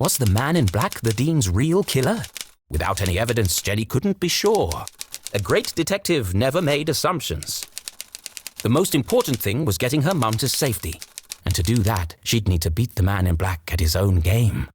Was the man in black the Dean's real killer? Without any evidence, Jenny couldn't be sure. A great detective never made assumptions. The most important thing was getting her mum to safety. And to do that, she'd need to beat the man in black at his own game.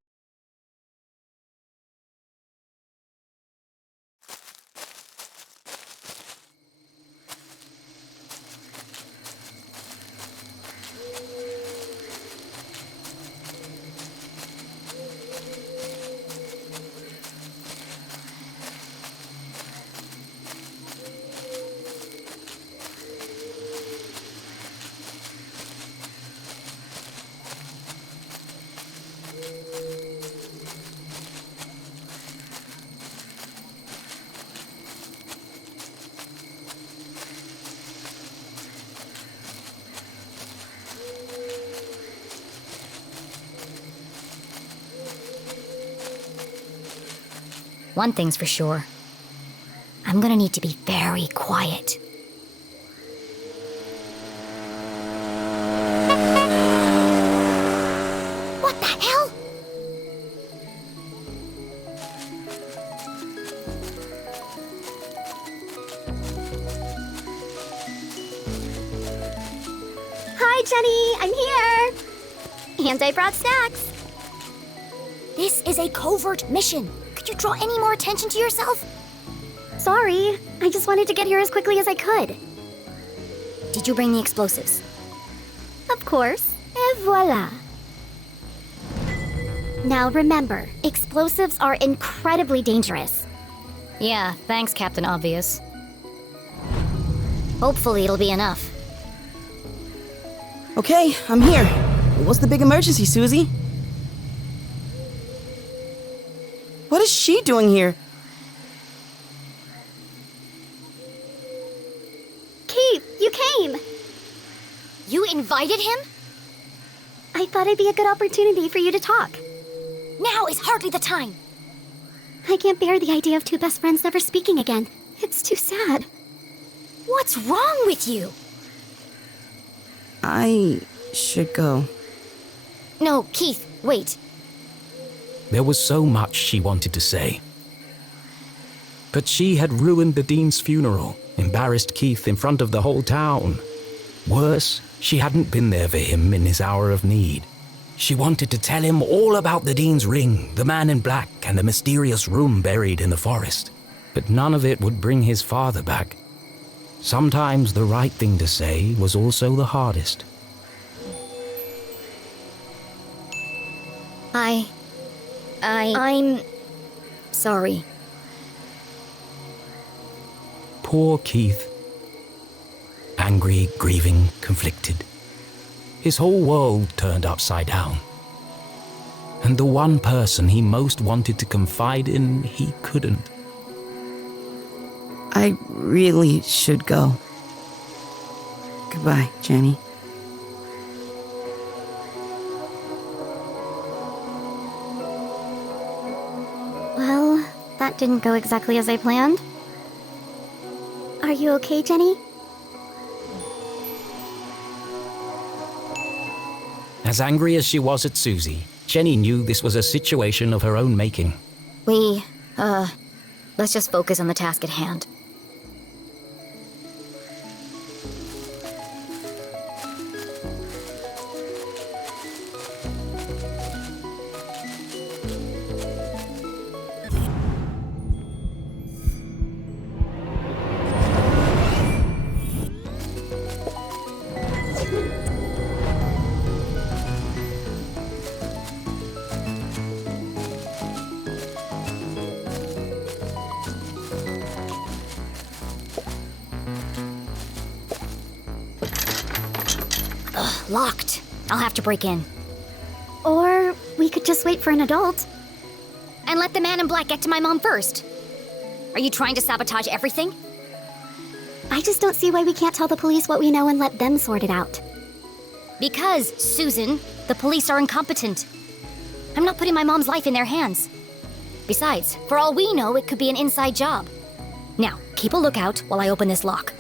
One thing's for sure. I'm gonna need to be very quiet. What the hell? Hi, Jenny, I'm here. And I brought snacks. This is a covert mission. Could you draw any more attention to yourself? Sorry, I just wanted to get here as quickly as I could. Did you bring the explosives? Of course. Et voila. Now remember, explosives are incredibly dangerous. Yeah, thanks, Captain Obvious. Hopefully it'll be enough. Okay, I'm here. What's the big emergency, Susie? What is she doing here? Keith, you came! You invited him? I thought it'd be a good opportunity for you to talk. Now is hardly the time. I can't bear the idea of two best friends never speaking again. It's too sad. What's wrong with you? I should go. No, Keith, wait. There was so much she wanted to say. But she had ruined the Dean's funeral, embarrassed Keith in front of the whole town. Worse, she hadn't been there for him in his hour of need. She wanted to tell him all about the Dean's ring, the man in black, and the mysterious room buried in the forest. But none of it would bring his father back. Sometimes the right thing to say was also the hardest. I'm sorry. Poor Keith. Angry, grieving, conflicted. His whole world turned upside down. And the one person he most wanted to confide in, he couldn't. I really should go. Goodbye, Jenny. Well, that didn't go exactly as I planned. Are you okay, Jenny? As angry as she was at Susie, Jenny knew this was a situation of her own making. Let's just focus on the task at hand. Locked. I'll have to break in. Or we could just wait for an adult. And let the man in black get to my mom first. Are you trying to sabotage everything? I just don't see why we can't tell the police what we know and let them sort it out. Because, Susan, the police are incompetent. I'm not putting my mom's life in their hands. Besides, for all we know, it could be an inside job. Now, keep a lookout while I open this lock.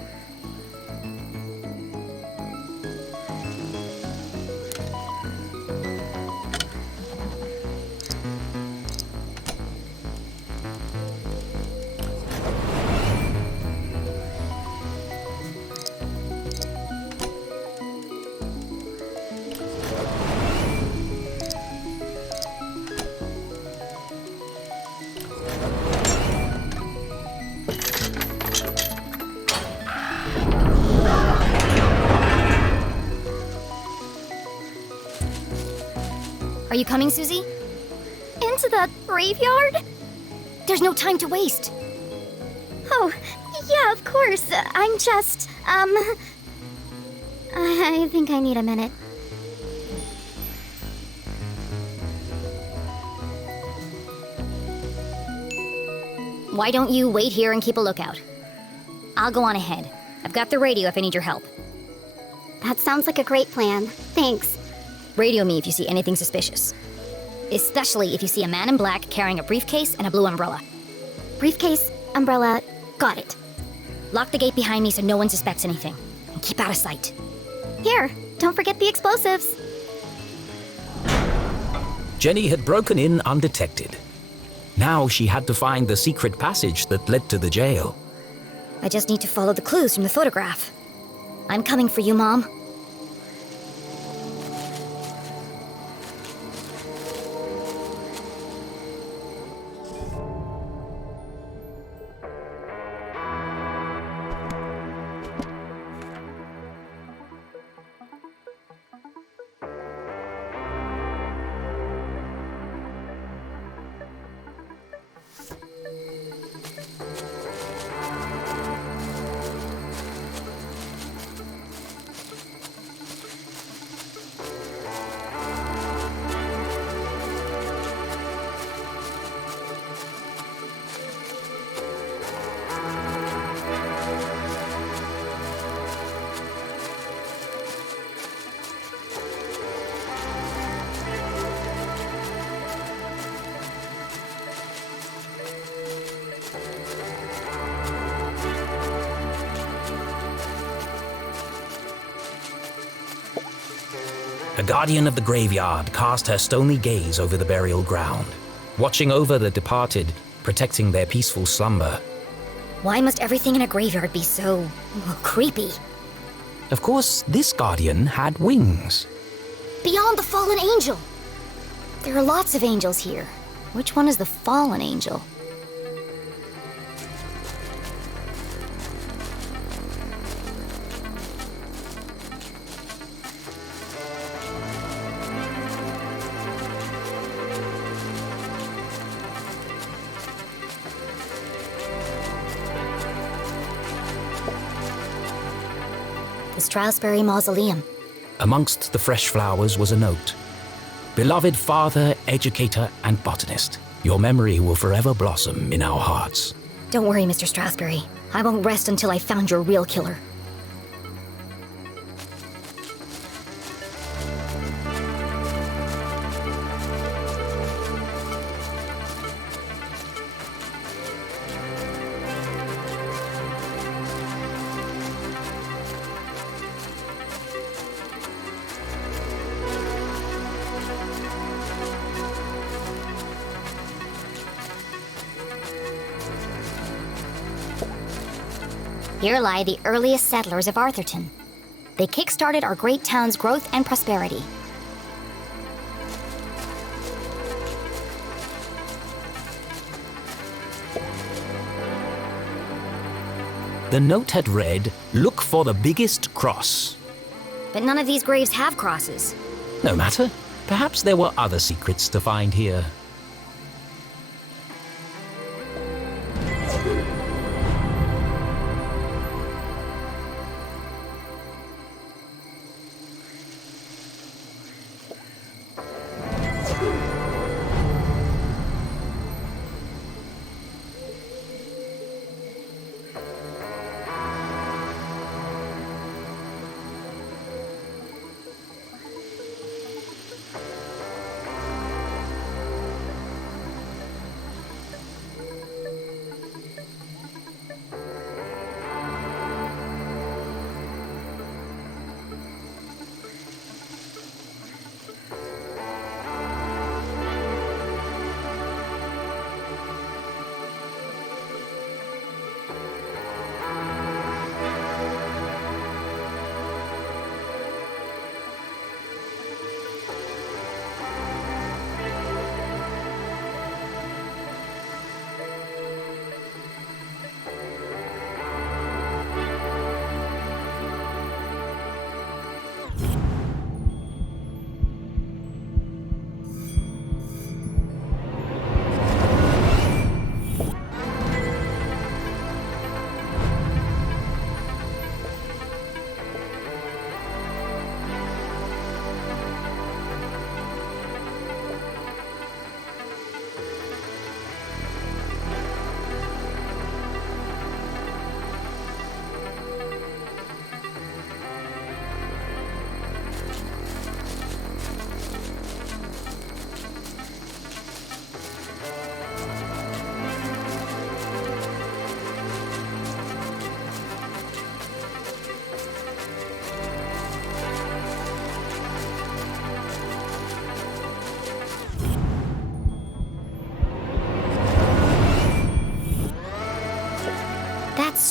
you coming, Susie? Into the graveyard? There's no time to waste. Oh, yeah, of course. I'm just, I think I need a minute. Why don't you wait here and keep a lookout? I'll go on ahead. I've got the radio if I need your help. That sounds like a great plan. Thanks. Radio me if you see anything suspicious. Especially if you see a man in black carrying a briefcase and a blue umbrella. Briefcase, umbrella, got it. Lock the gate behind me so no one suspects anything. And keep out of sight. Here, don't forget the explosives. Jenny had broken in undetected. Now she had to find the secret passage that led to the jail. I just need to follow the clues from the photograph. I'm coming for you, Mom. The guardian of the graveyard cast her stony gaze over the burial ground, watching over the departed, protecting their peaceful slumber. Why must everything in a graveyard be so creepy? Of course, this guardian had wings. Beyond the fallen angel! There are lots of angels here. Which one is the fallen angel? The Strasberry Mausoleum. Amongst the fresh flowers was a note. Beloved father, educator, and botanist, your memory will forever blossom in our hearts. Don't worry, Mr. Strasberry. I won't rest until I found your real killer. Here lie the earliest settlers of Arthurton. They kick-started our great town's growth and prosperity. The note had read, "Look for the biggest cross." But none of these graves have crosses. No matter. Perhaps there were other secrets to find here.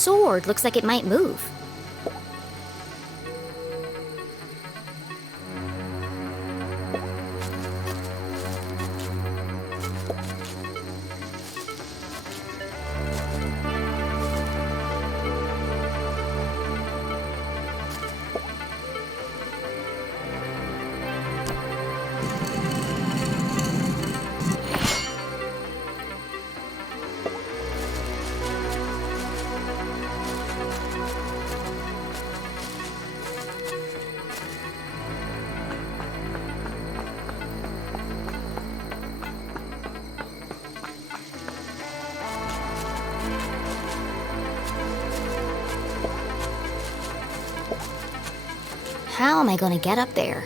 sword looks like it might move. How am I gonna get up there?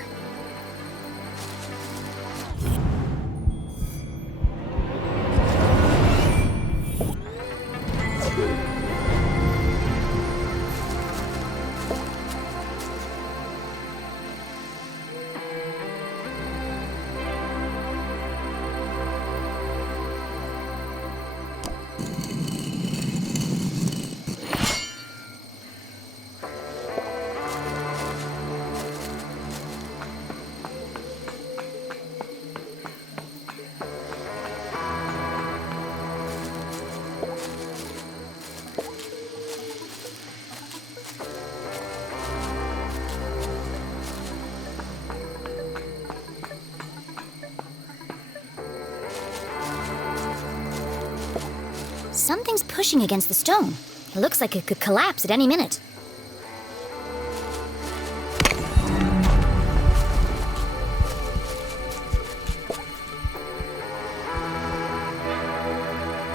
Something's pushing against the stone. It looks like it could collapse at any minute.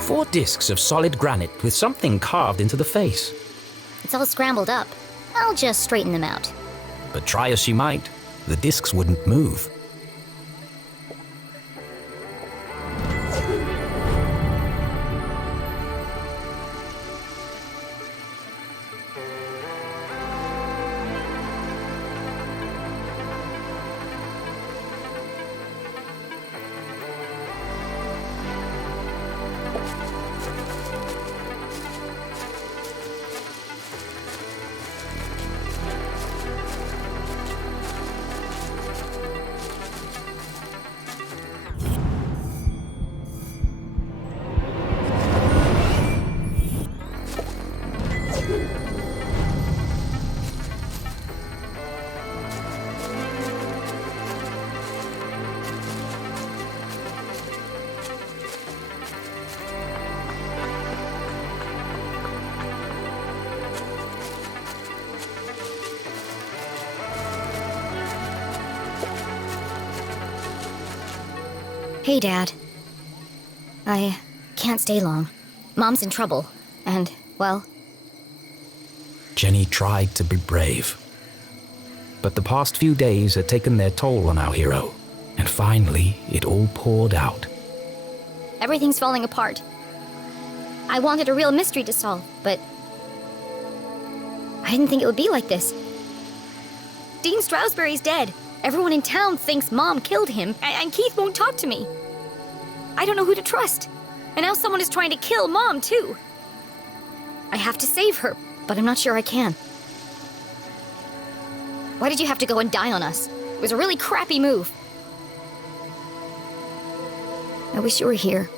Four discs of solid granite with something carved into the face. It's all scrambled up. I'll just straighten them out. But try as she might, the discs wouldn't move. Hey, Dad. I can't stay long. Mom's in trouble, and, well... Jenny tried to be brave. But the past few days had taken their toll on our hero, and finally it all poured out. Everything's falling apart. I wanted a real mystery to solve, but... I didn't think it would be like this. Dean Stroudsbury's dead. Everyone in town thinks Mom killed him, and Keith won't talk to me. I don't know who to trust. And now someone is trying to kill Mom, too. I have to save her, but I'm not sure I can. Why did you have to go and die on us? It was a really crappy move. I wish you were here.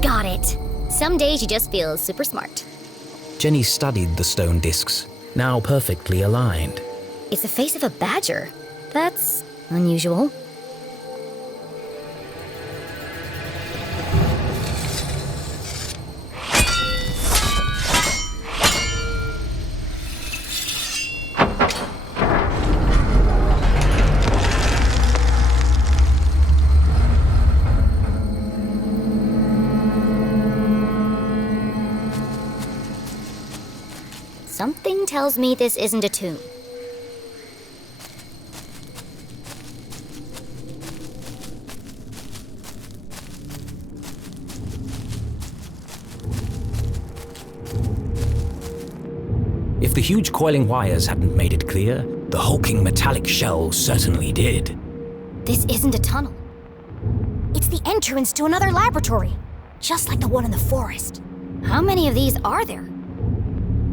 Got it. Some days you just feel super smart. Jenny studied the stone discs, now perfectly aligned. It's the face of a badger. That's unusual. Something tells me this isn't a tomb. If the huge coiling wires hadn't made it clear, the hulking metallic shell certainly did. This isn't a tunnel. It's the entrance to another laboratory, just like the one in the forest. How many of these are there?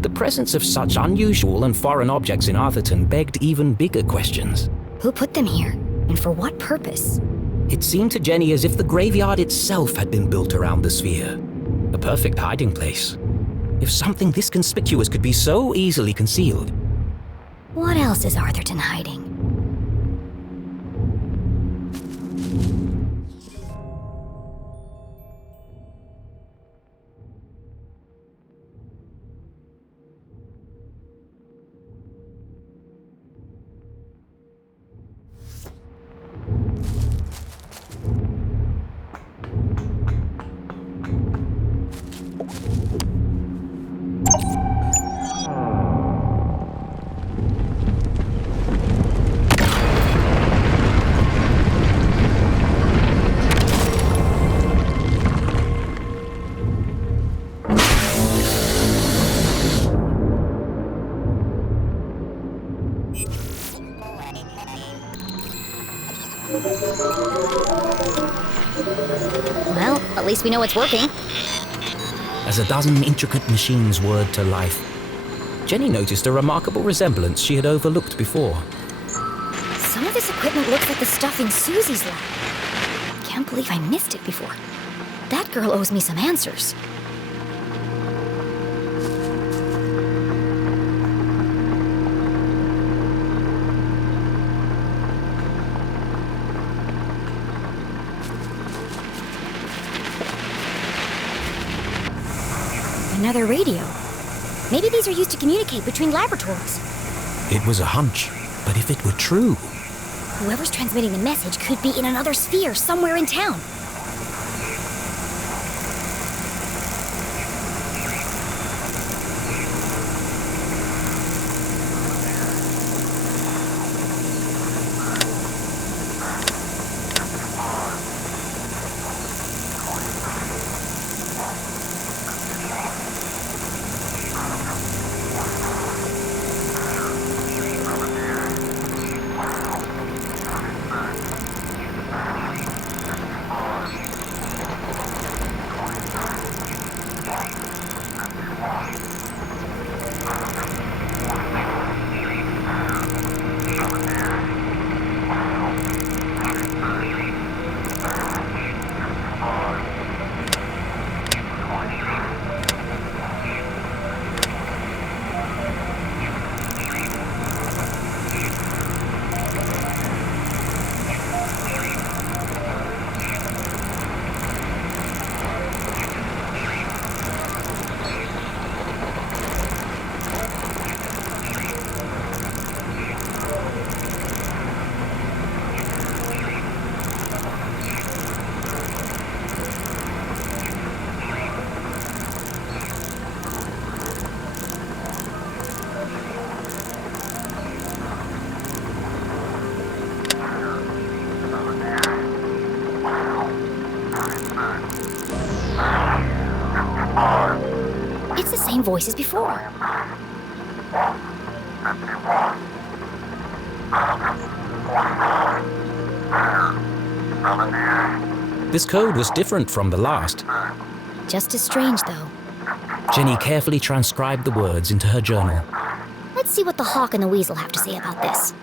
The presence of such unusual and foreign objects in Arthurton begged even bigger questions. Who put them here, and for what purpose? It seemed to Jenny as if the graveyard itself had been built around the sphere. A perfect hiding place. If something this conspicuous could be so easily concealed. What else is Arthurton hiding? Well, at least we know it's working. As a dozen intricate machines whirred to life, Jenny noticed a remarkable resemblance she had overlooked before. Some of this equipment looks like the stuff in Susie's lab. Can't believe I missed it before. That girl owes me some answers. Another radio. Maybe these are used to communicate between laboratories. It was a hunch, but if it were true... Whoever's transmitting the message could be in another sphere somewhere in town. It's the same voice as before. This code was different from the last. Just as strange, though. Jenny carefully transcribed the words into her journal. Let's see what the hawk and the weasel have to say about this.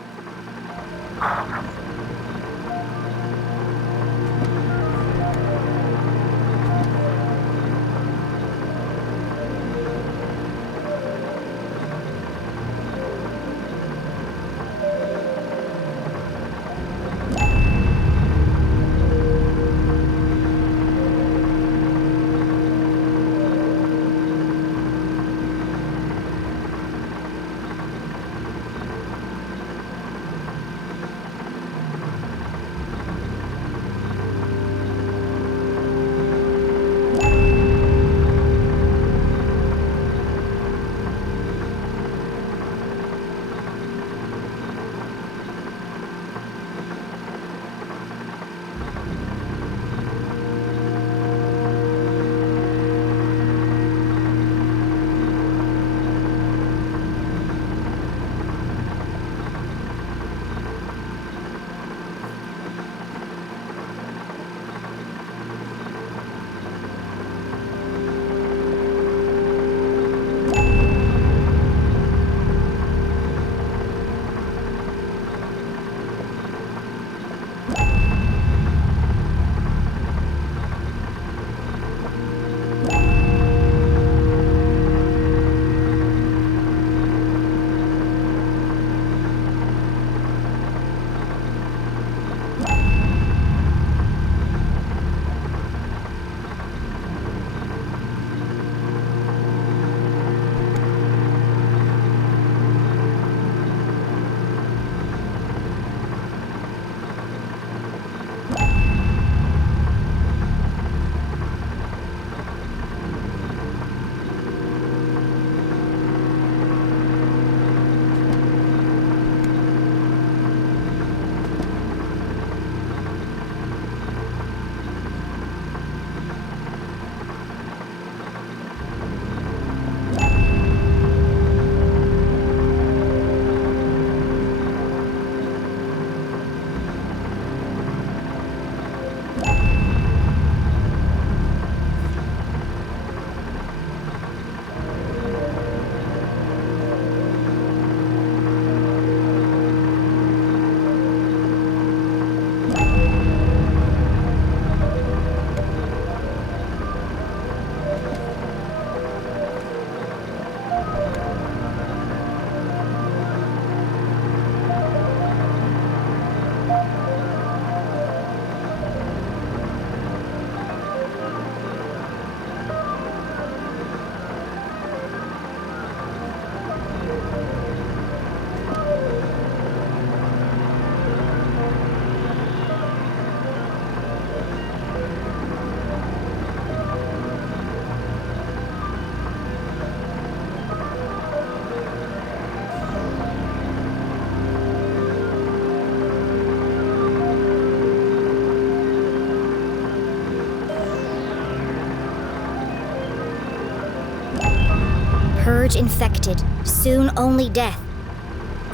Purge infected, soon only death.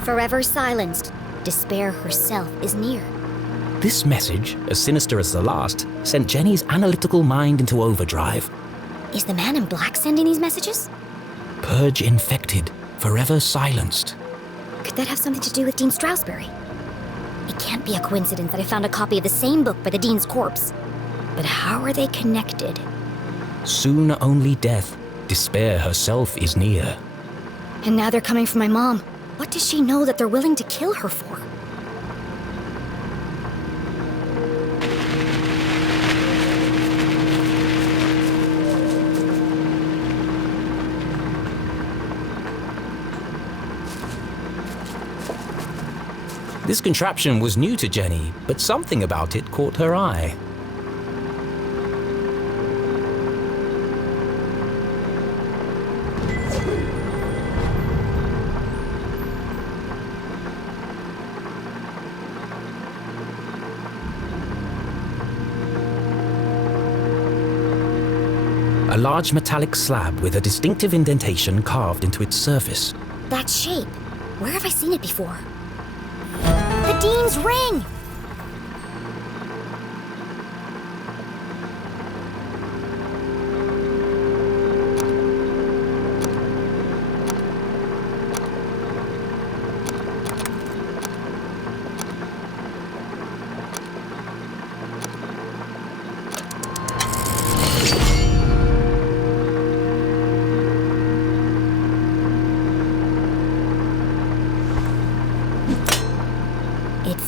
Forever silenced, despair herself is near. This message, as sinister as the last, sent Jenny's analytical mind into overdrive. Is the man in black sending these messages? Purge infected, forever silenced. Could that have something to do with Dean Strasberry? It can't be a coincidence that I found a copy of the same book by the Dean's corpse. But how are they connected? Soon only death, despair herself is near. And now they're coming for my mom. What does she know that they're willing to kill her for? This contraption was new to Jenny, but something about it caught her eye. A large metallic slab with a distinctive indentation carved into its surface. That shape. Where have I seen it before? The Dean's ring!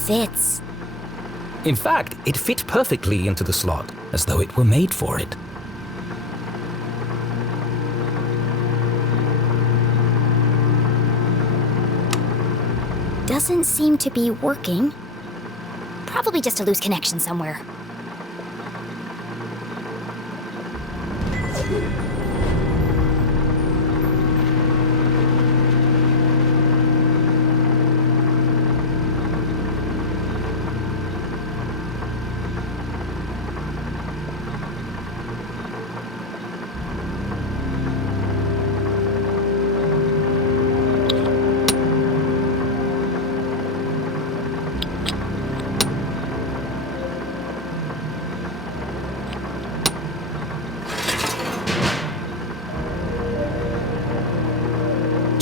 fits. In fact, it fit perfectly into the slot, as though it were made for it. Doesn't seem to be working. Probably just a loose connection somewhere.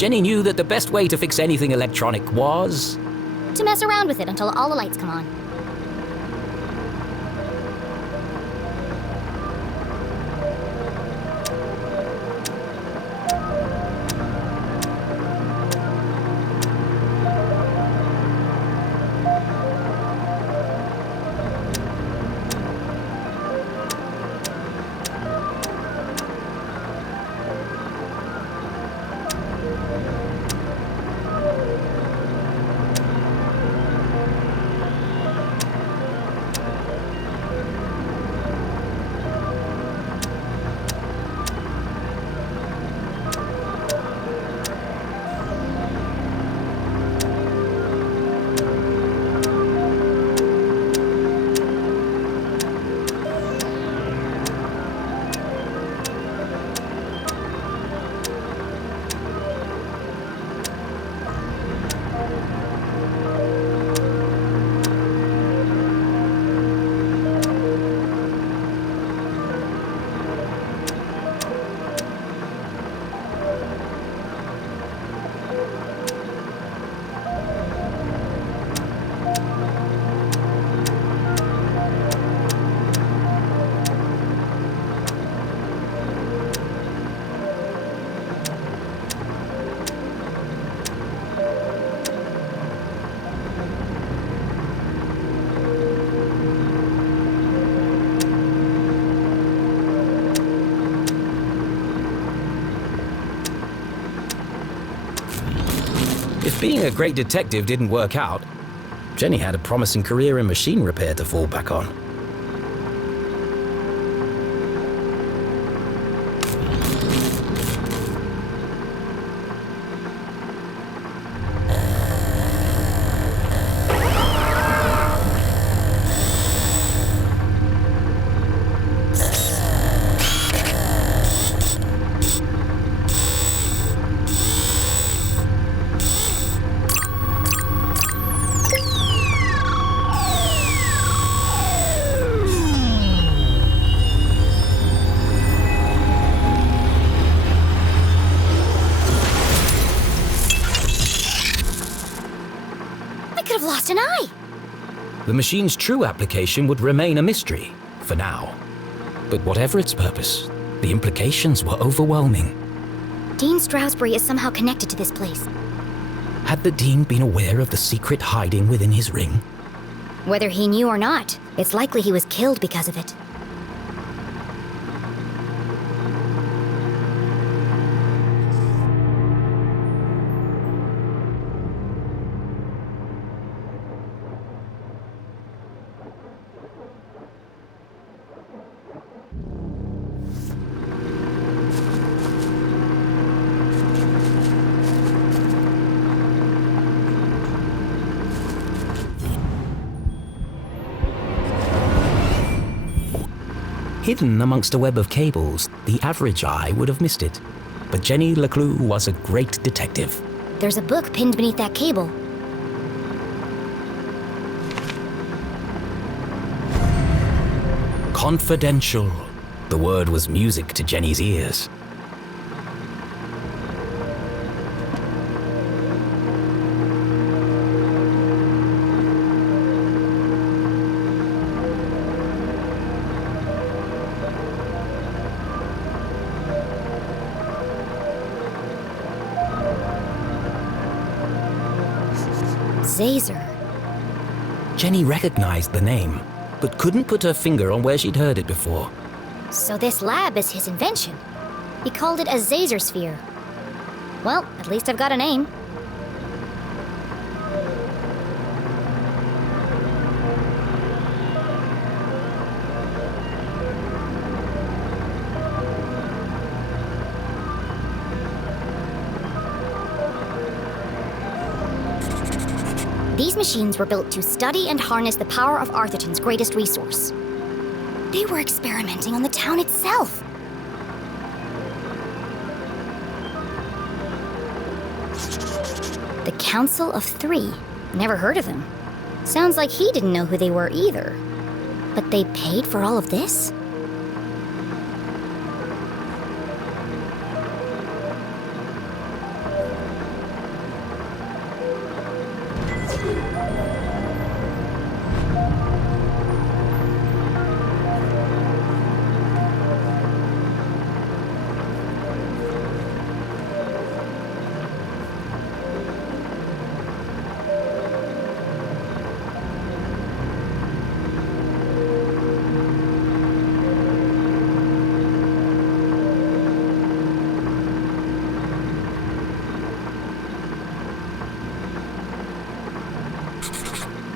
Jenny knew that the best way to fix anything electronic was... To mess around with it until all the lights come on. If being a great detective didn't work out, Jenny had a promising career in machine repair to fall back on. Lost an eye! The machine's true application would remain a mystery, for now. But whatever its purpose, the implications were overwhelming. Dean Stroudsbury is somehow connected to this place. Had the Dean been aware of the secret hiding within his ring? Whether he knew or not, it's likely he was killed because of it. Hidden amongst a web of cables, the average eye would have missed it. But Jenny LeClue was a great detective. There's a book pinned beneath that cable. Confidential. The word was music to Jenny's ears. Zazer. Jenny recognized the name, but couldn't put her finger on where she'd heard it before. So this lab is his invention. He called it a Zazer sphere. Well, at least I've got a name. These machines were built to study and harness the power of Arthurton's greatest resource. They were experimenting on the town itself. The Council of Three. Never heard of them. Sounds like he didn't know who they were either. But they paid for all of this?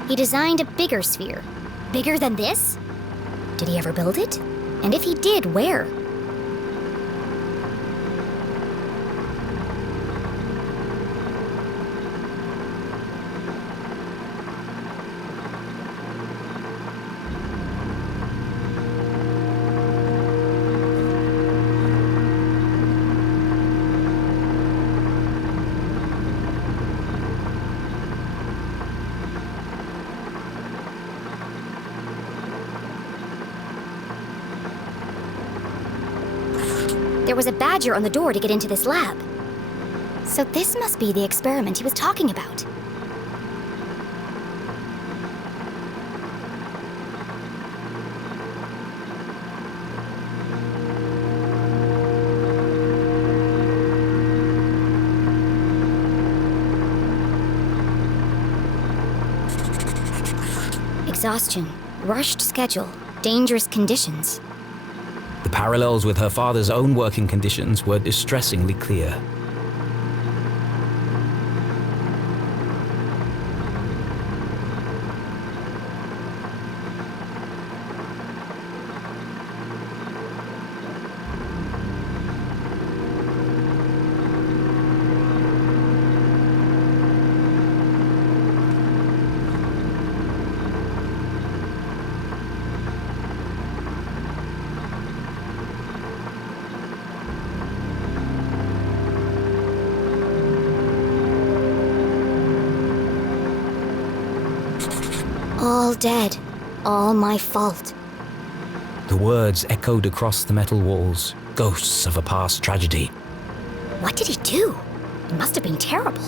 He designed a bigger sphere. Bigger than this? Did he ever build it? And if he did, where? There was a badger on the door to get into this lab. So this must be the experiment he was talking about. Exhaustion, rushed schedule, dangerous conditions. The parallels with her father's own working conditions were distressingly clear. All dead. All my fault. The words echoed across the metal walls, ghosts of a past tragedy. What did he do? It must have been terrible.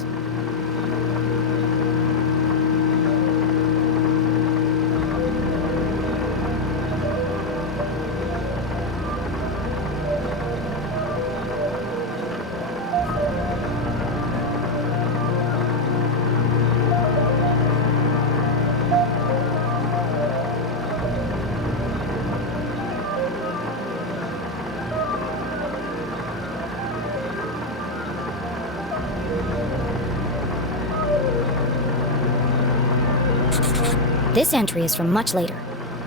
This entry is from much later.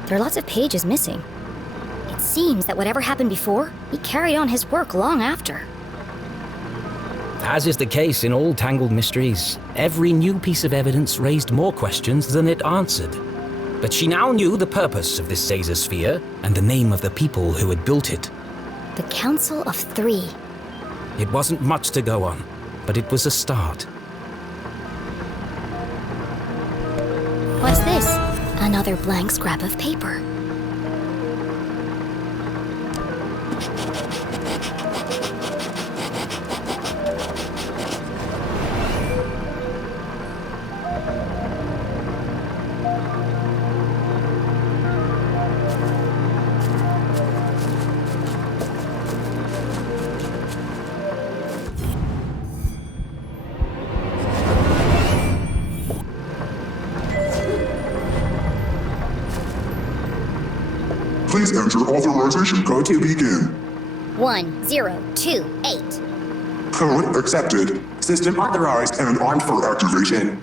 There are lots of pages missing. It seems that whatever happened before, he carried on his work long after. As is the case in all tangled mysteries, every new piece of evidence raised more questions than it answered. But she now knew the purpose of this Zazer sphere and the name of the people who had built it. The Council of Three. It wasn't much to go on, but it was a start. What's this? Another blank scrap of paper. Please enter authorization code to begin. 1028. Code accepted. System authorized and armed for activation.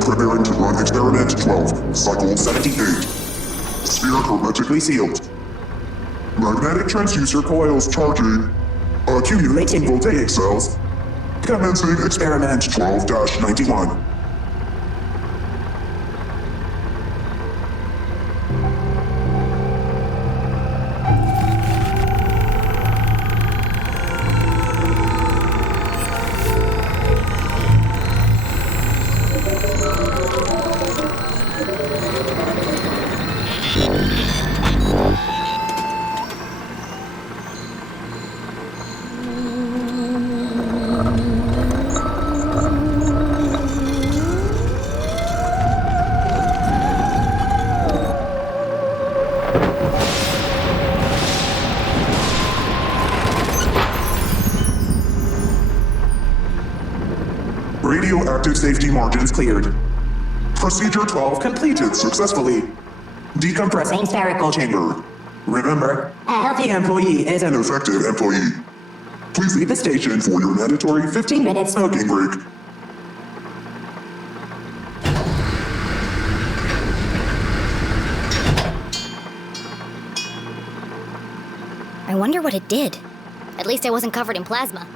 Preparing to run experiment 12, cycle 78. Sphere hermetically sealed. Magnetic transducer coils charging. Accumulating voltaic cells. Commencing experiment 12-91. Radioactive safety margins cleared. Procedure 12 completed successfully. Decompressing spherical chamber. Remember, a healthy employee is an effective employee. Please leave the station for your mandatory 15-minute smoking break. I wonder what it did. At least I wasn't covered in plasma.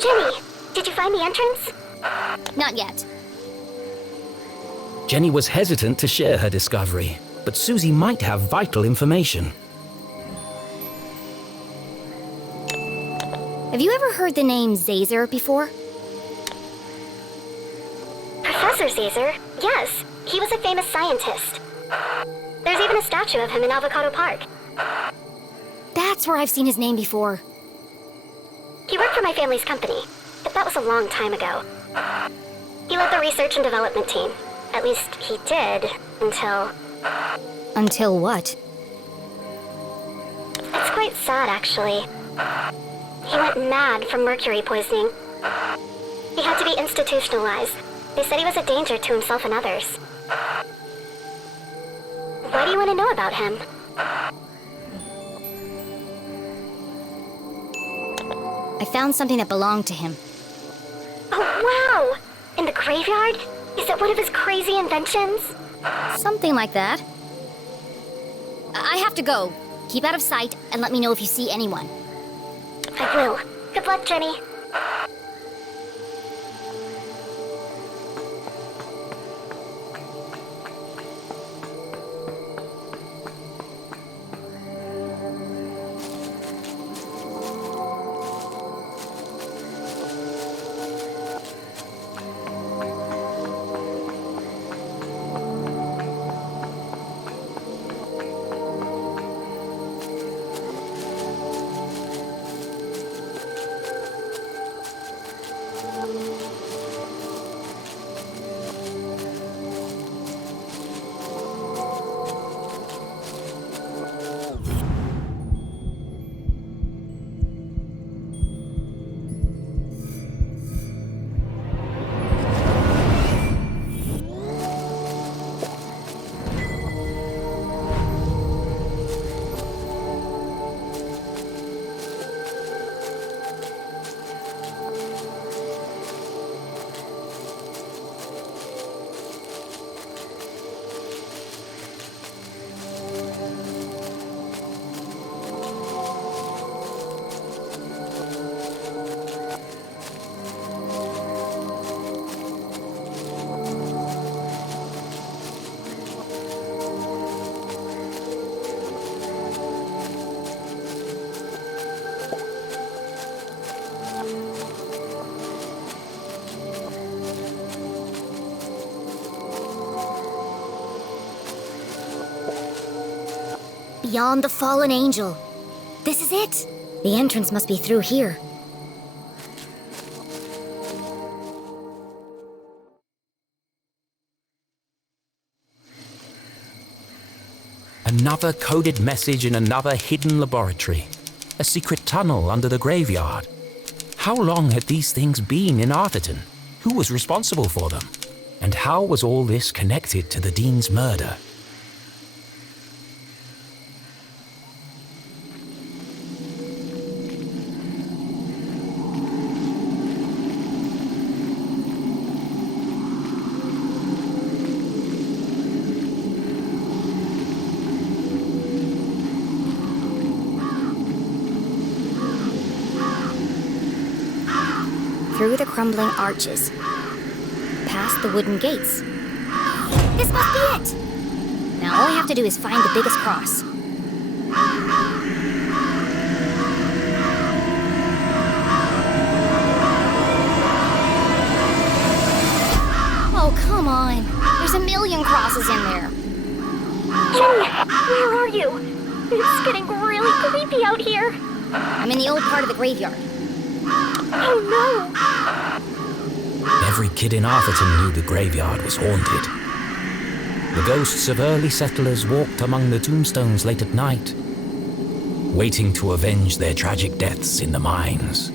Jenny, did you find the entrance? Not yet. Jenny was hesitant to share her discovery, but Susie might have vital information. Have you ever heard the name Zazer before? Professor Zazer? Yes, he was a famous scientist. There's even a statue of him in Avocado Park. That's where I've seen his name before. He worked for my family's company, but that was a long time ago. He led the research and development team. At least he did, until... Until what? It's quite sad, actually. He went mad from mercury poisoning. He had to be institutionalized. They said he was a danger to himself and others. Why do you want to know about him? I found something that belonged to him. Oh, wow! In the graveyard? Is it one of his crazy inventions? Something like that. I have to go. Keep out of sight and let me know if you see anyone. I will. Good luck, Jenny. beyond the fallen angel. This is it. The entrance must be through here. Another coded message in another hidden laboratory. A secret tunnel under the graveyard. How long had these things been in Arthurton? Who was responsible for them? And how was all this connected to the Dean's murder? Through the crumbling arches. Past the wooden gates. This must be it! Now all I have to do is find the biggest cross. Oh, come on. There's a million crosses in there. Jenny, where are you? It's getting really creepy out here. I'm in the old part of the graveyard. Oh no! Every kid in Arthurton knew the graveyard was haunted. The ghosts of early settlers walked among the tombstones late at night, waiting to avenge their tragic deaths in the mines.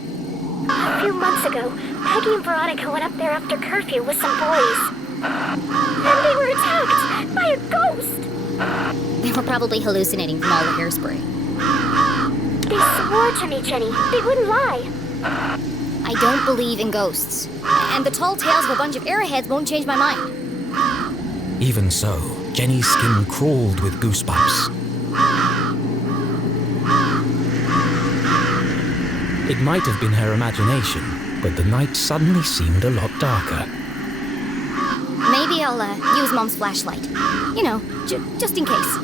A few months ago, Peggy and Veronica went up there after curfew with some boys. And they were attacked by a ghost! They were probably hallucinating from all the hairspray. They swore to me, Jenny. They wouldn't lie. I don't believe in ghosts. And the tall tales of a bunch of arrowheads won't change my mind. Even so, Jenny's skin crawled with goosebumps. It might have been her imagination, but the night suddenly seemed a lot darker. Maybe I'll use Mom's flashlight. You know, just in case.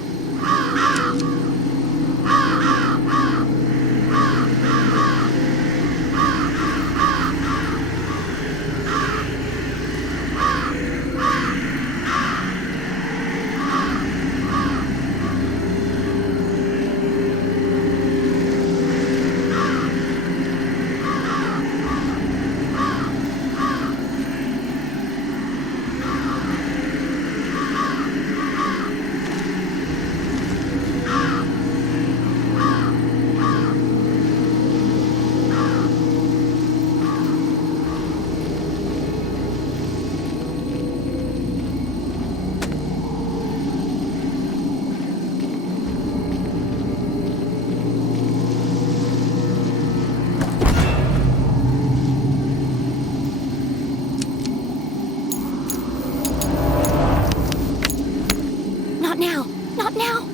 Not now!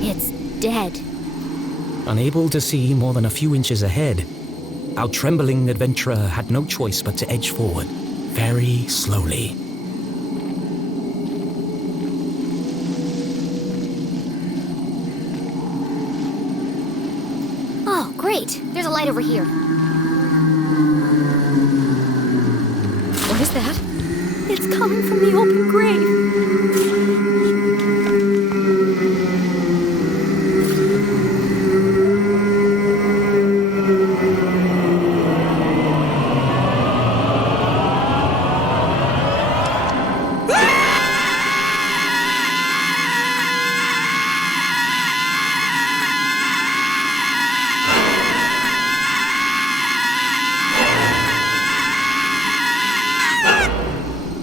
It's dead. Unable to see more than a few inches ahead, our trembling adventurer had no choice but to edge forward, very slowly. Oh, great! There's a light over here. What is that? It's coming from the open grave.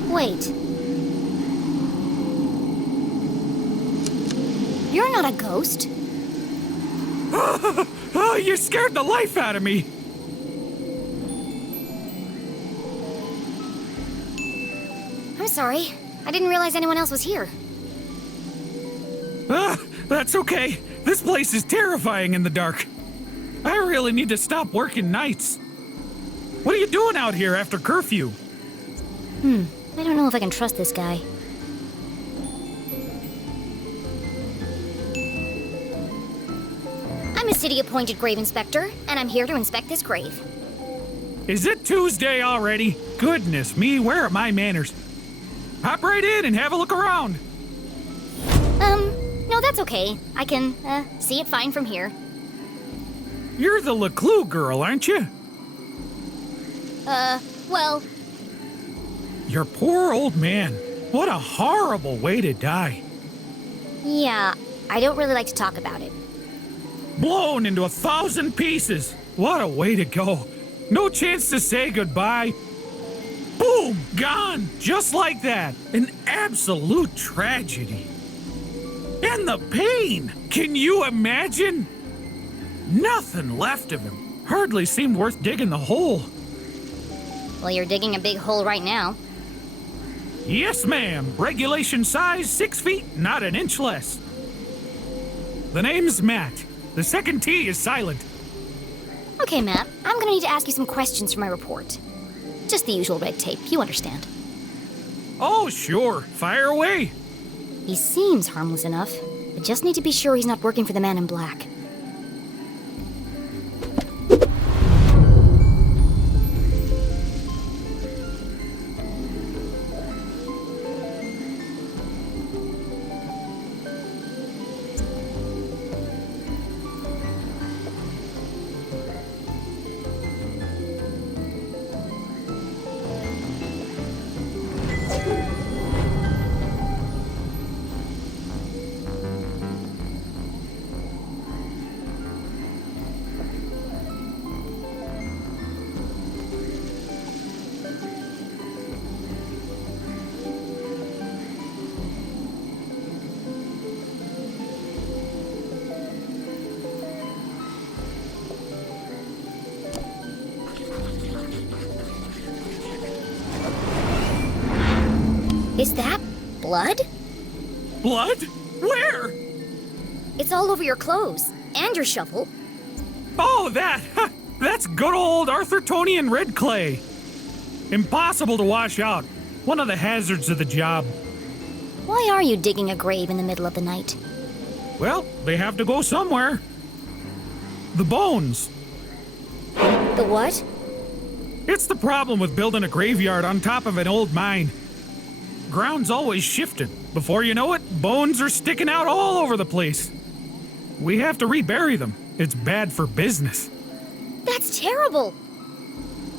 Wait. You're not a ghost. Oh, you scared the life out of me! I'm sorry. I didn't realize anyone else was here. That's okay. This place is terrifying in the dark. I really need to stop working nights. What are you doing out here after curfew? I don't know if I can trust this guy. I'm a city-appointed grave inspector, and I'm here to inspect this grave. Is it Tuesday already? Goodness me, where are my manners? Hop right in and have a look around. No, that's okay. I can, see it fine from here. You're the LeClue girl, aren't you? Well, Your poor old man. What a horrible way to die. yeah, I don't really like to talk about it. Blown into 1,000 pieces. What a way to go. No chance to say goodbye. Boom! Gone! Just like that. An absolute tragedy. And the pain! Can you imagine? Nothing left of him. Hardly seemed worth digging the hole. Well, you're digging a big hole right now. Yes, ma'am. Regulation size 6 feet, not an inch less. The name's Matt. The second T is silent. Okay, Matt, I'm gonna need to ask you some questions for my report. Just the usual red tape, you understand. Oh, sure. Fire away. He seems harmless enough. I just need to be sure he's not working for the man in black. Is that blood? Blood? Where? It's all over your clothes and your shovel. Oh, that! That's good old Arthurtonian red clay. Impossible to wash out. One of the hazards of the job. Why are you digging a grave in the middle of the night? Well, they have to go somewhere. The bones. The what? It's the problem with building a graveyard on top of an old mine. Ground's always shifting. Before you know it, bones are sticking out all over the place. We have to rebury them. It's bad for business. That's terrible.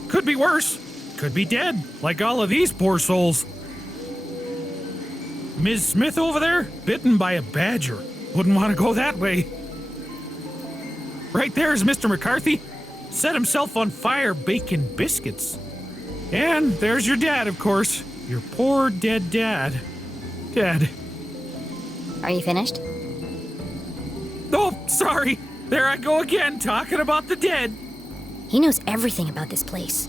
Could be worse. Could be dead, like all of these poor souls. Ms. Smith over there, bitten by a badger. Wouldn't want to go that way. Right there's Mr. McCarthy. Set himself on fire baking biscuits. And there's your dad, of course. Your poor dead dad. Dead. Are you finished? Oh, sorry. There I go again, talking about the dead. He knows everything about this place.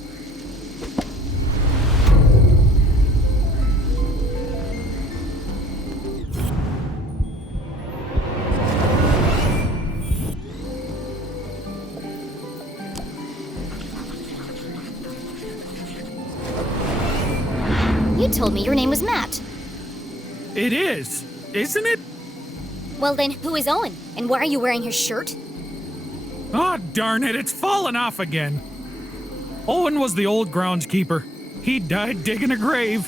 You told me your name was Matt. It is, isn't it? Well then, who is Owen? And why are you wearing his shirt? Oh, darn it, it's fallen off again. Owen was the old groundskeeper. He died digging a grave.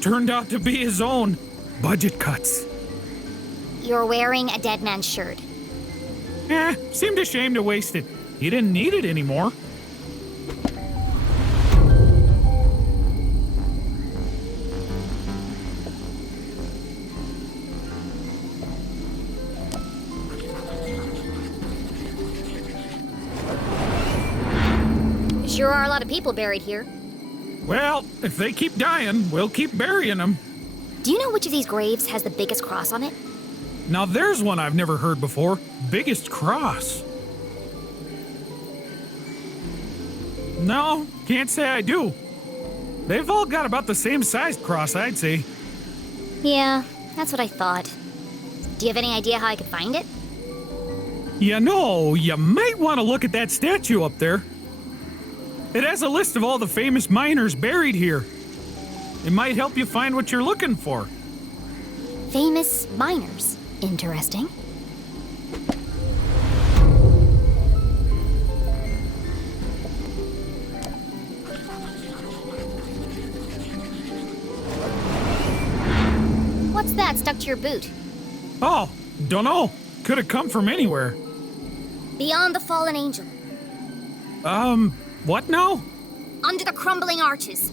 Turned out to be his own. Budget cuts. You're wearing a dead man's shirt. Seemed ashamed to waste it. He didn't need it anymore. Sure are a lot of people buried here. Well, if they keep dying, we'll keep burying them. Do you know which of these graves has the biggest cross on it? Now there's one I've never heard before. Biggest cross. No, can't say I do. They've all got about the same sized cross, I'd say. Yeah, that's what I thought. Do you have any idea how I could find it? You know, you might want to look at that statue up there. It has a list of all the famous miners buried here. It might help you find what you're looking for. Famous miners. Interesting. that stuck to your boot? Oh, dunno. Could have come from anywhere. Beyond the fallen angel. What now? Under the crumbling arches.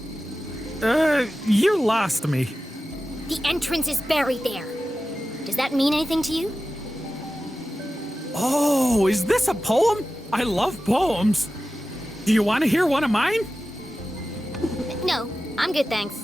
You lost me. The entrance is buried there. Does that mean anything to you? Oh, is this a poem? I love poems. Do you want to hear one of mine? No, I'm good, thanks.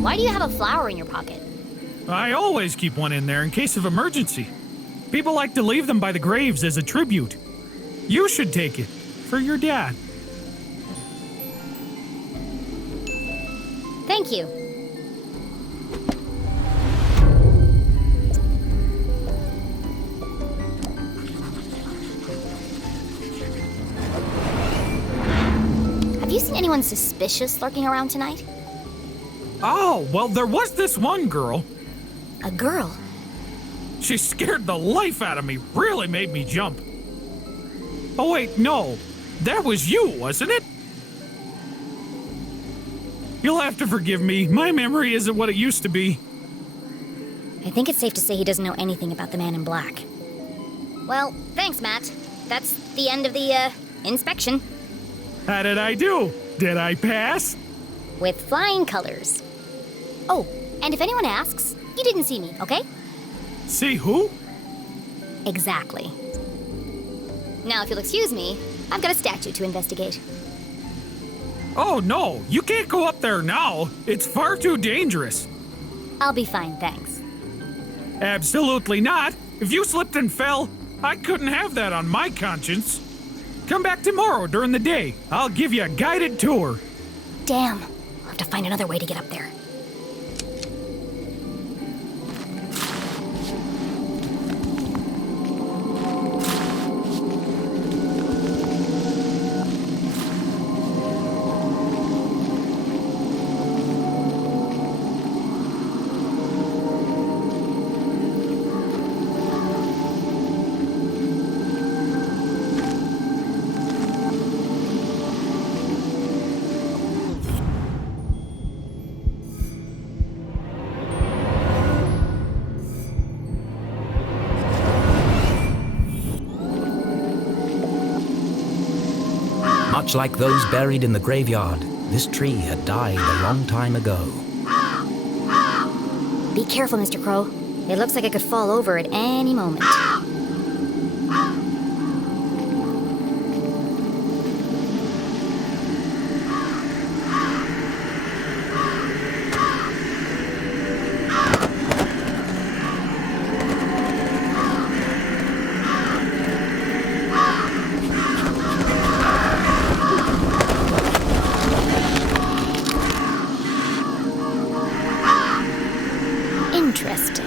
Why do you have a flower in your pocket? I always keep one in there in case of emergency. People like to leave them by the graves as a tribute. You should take it. For your dad. Thank you. Have you seen anyone suspicious lurking around tonight? Oh, well, there was this one girl. A girl? She scared the life out of me. Really made me jump. Oh, wait, no. That was you, wasn't it? You'll have to forgive me. My memory isn't what it used to be. I think it's safe to say he doesn't know anything about the man in black. Well, thanks, Matt. That's the end of the, inspection. How did I do? Did I pass? With flying colors. Oh, and if anyone asks, you didn't see me, okay? See who? Exactly. Now, if you'll excuse me, I've got a statue to investigate. Oh, no. You can't go up there now. It's far too dangerous. I'll be fine, thanks. Absolutely not. If you slipped and fell, I couldn't have that on my conscience. Come back tomorrow during the day. I'll give you a guided tour. Damn. I'll have to find another way to get up there. Much like those buried in the graveyard, this tree had died a long time ago. Be careful, Mr. Crow. It looks like it could fall over at any moment. Interesting.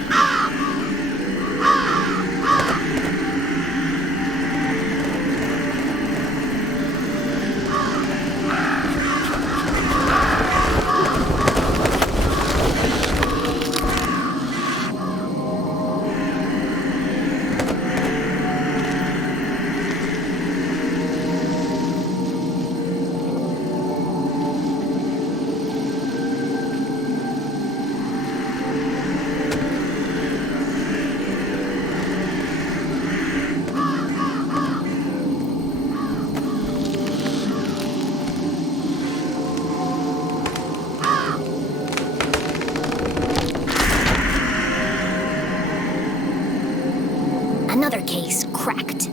Another case cracked.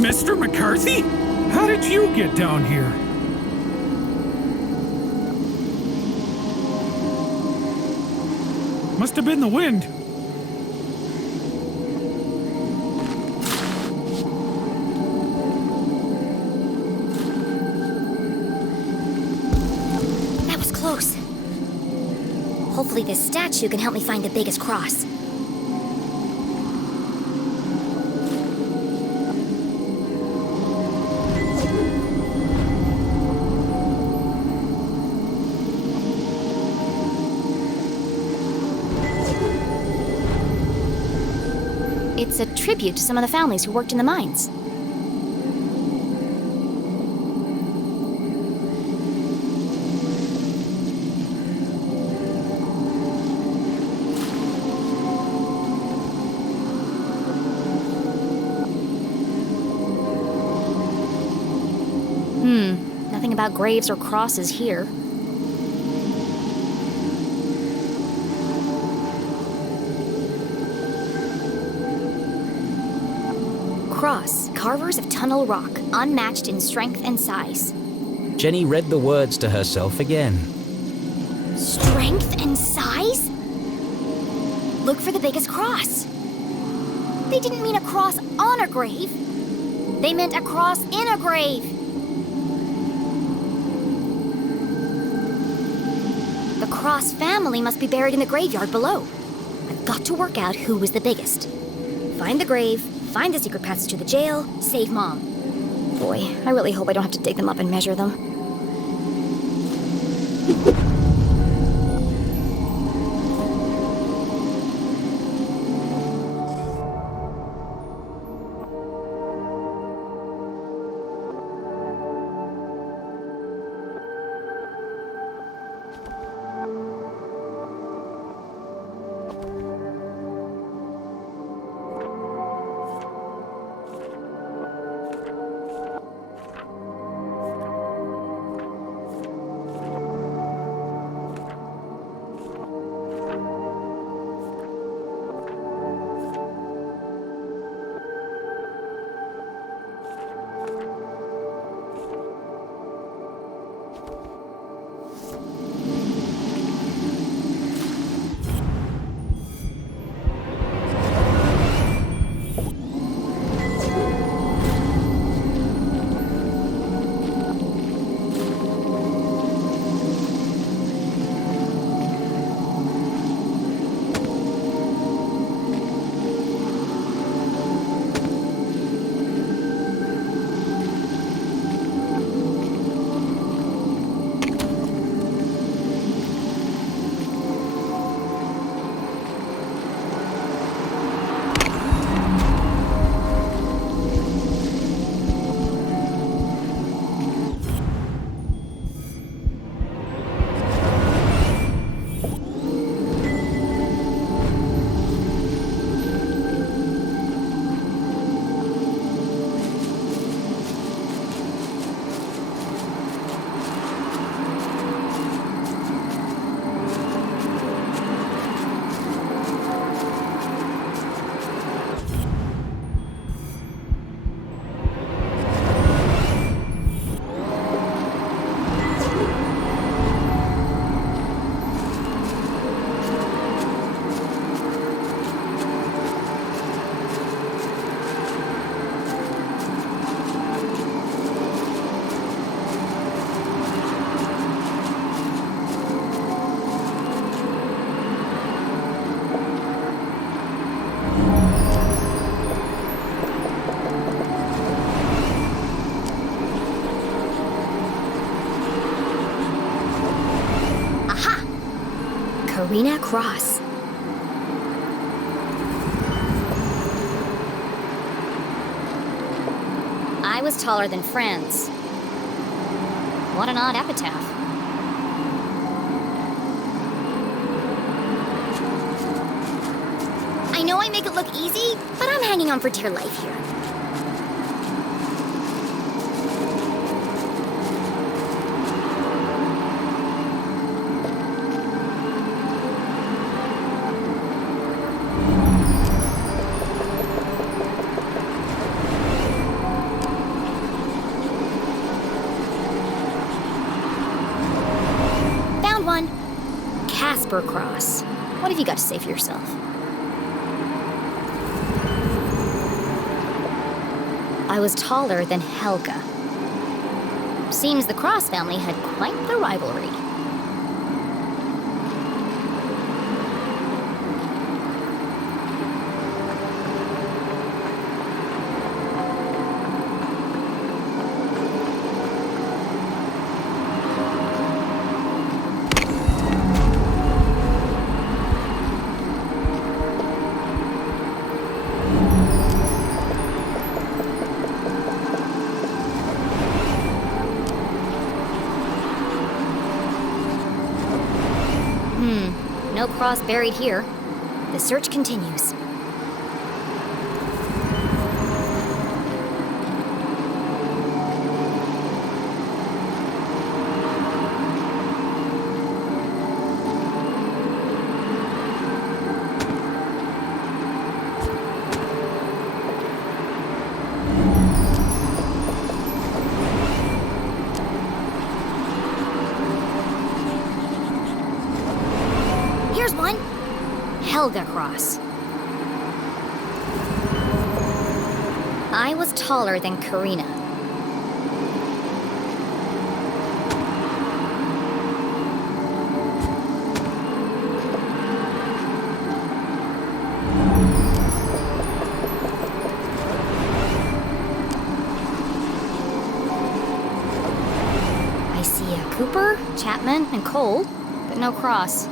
Mr. McCarthy? How did you get down here? Must have been the wind. That was close. Hopefully this statue can help me find the biggest cross. It's a tribute to some of the families who worked in the mines. Nothing about graves or crosses here. Cross, carvers of Tunnel Rock, unmatched in strength and size. Jenny read the words to herself again. Strength and size? Look for the biggest cross. They didn't mean a cross on a grave. They meant a cross in a grave. The Cross family must be buried in the graveyard below. I've got to work out who was the biggest. Find the grave, find the secret paths to the jail, save Mom. Boy, I really hope I don't have to dig them up and measure them. Arena Cross. I was taller than friends. What an odd epitaph. I know I make it look easy, but I'm hanging on for dear life here. Cooper Cross. What have you got to say for yourself? I was taller than Helga. Seems the Cross family had quite the rivalry. No cross buried here. The search continues. Here's one. Helga Cross. I was taller than Karina. I see a Cooper, Chapman, and Cole, but no Cross.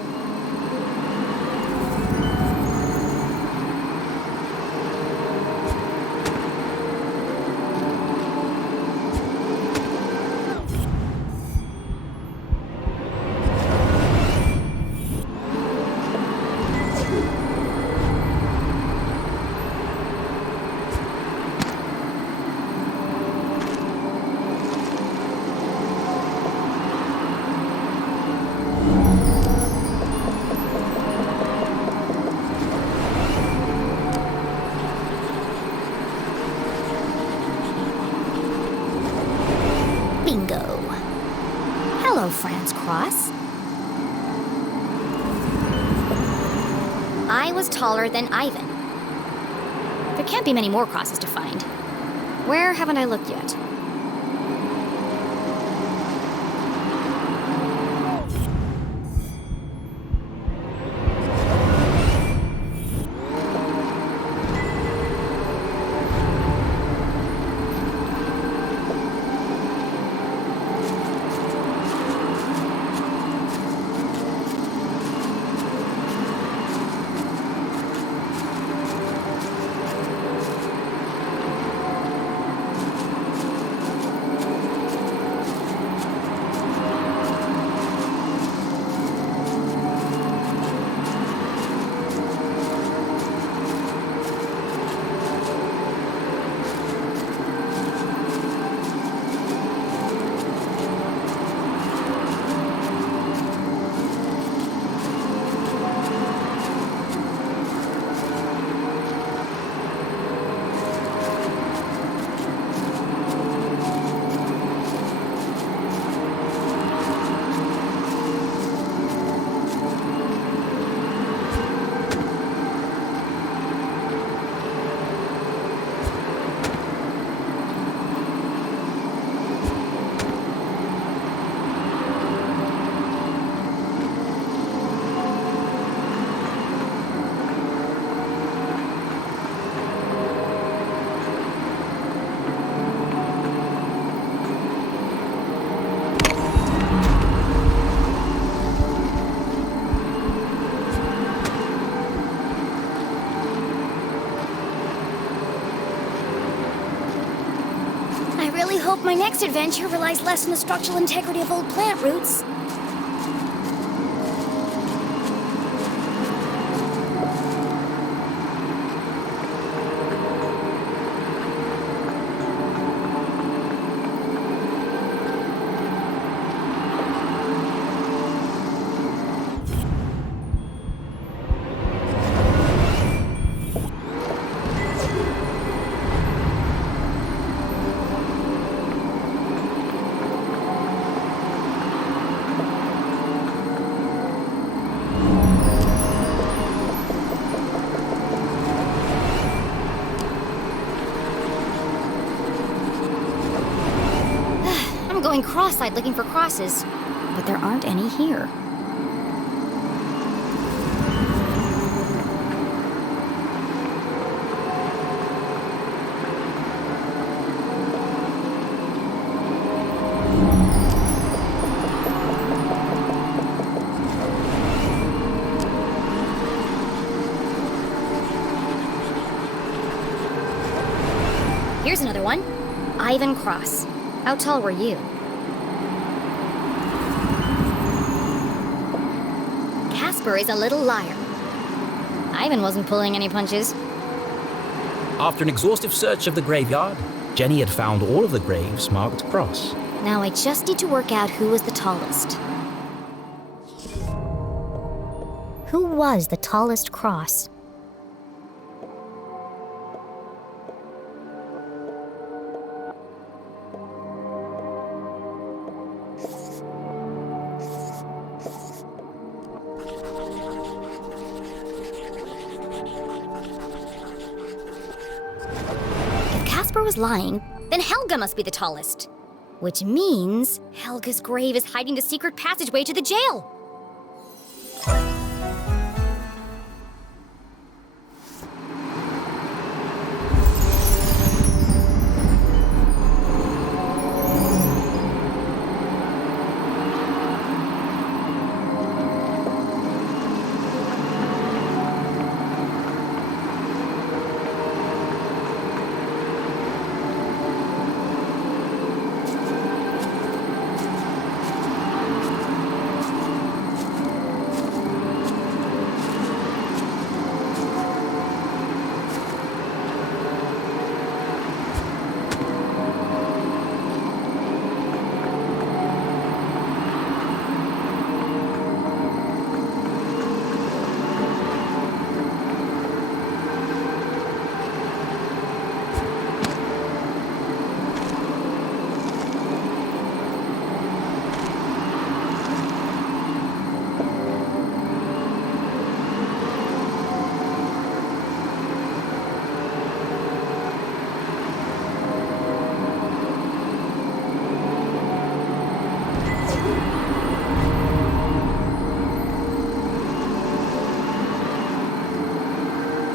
Bingo. Hello, Franz Cross. I was taller than Ivan. There can't be many more crosses to find. Where haven't I looked yet? I really hope my next adventure relies less on the structural integrity of old plant roots. going cross-eyed looking for crosses, but there aren't any here. Here's another one. Ivan Cross. How tall were you? Casper is a little liar. Ivan wasn't pulling any punches. After an exhaustive search of the graveyard, Jenny had found all of the graves marked cross. Now I just need to work out who was the tallest. Who was the tallest cross? Casper was lying, then Helga must be the tallest. Which means Helga's grave is hiding the secret passageway to the jail.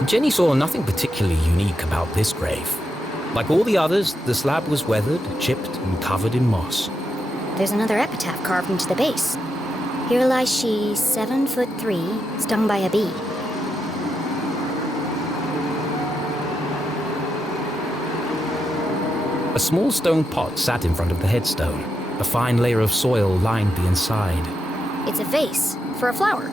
Jenny saw nothing particularly unique about this grave. Like all the others, the slab was weathered, chipped, and covered in moss. There's another epitaph carved into the base. Here lies she, 7'3", stung by a bee. A small stone pot sat in front of the headstone. A fine layer of soil lined the inside. It's a vase for a flower.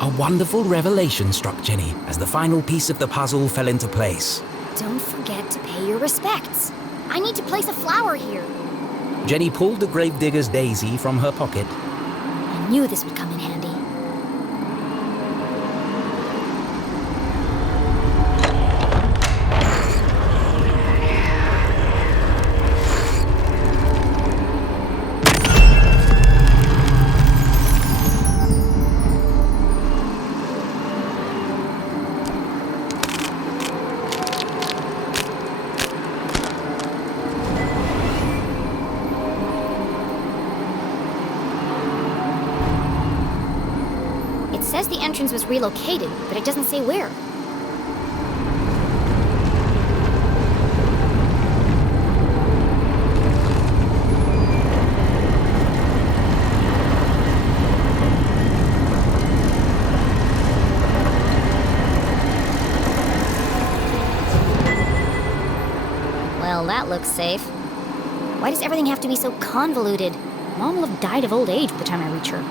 A wonderful revelation struck Jenny as the final piece of the puzzle fell into place. Don't forget to pay your respects. I need to place a flower here. Jenny pulled the gravedigger's daisy from her pocket. I knew this would come in handy. It says the entrance was relocated, but it doesn't say where. Well, that looks safe. Why does everything have to be so convoluted? Mom will have died of old age by the time I reach her.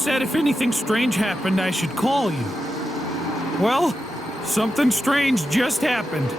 said if anything strange happened, I should call you. Well, something strange just happened.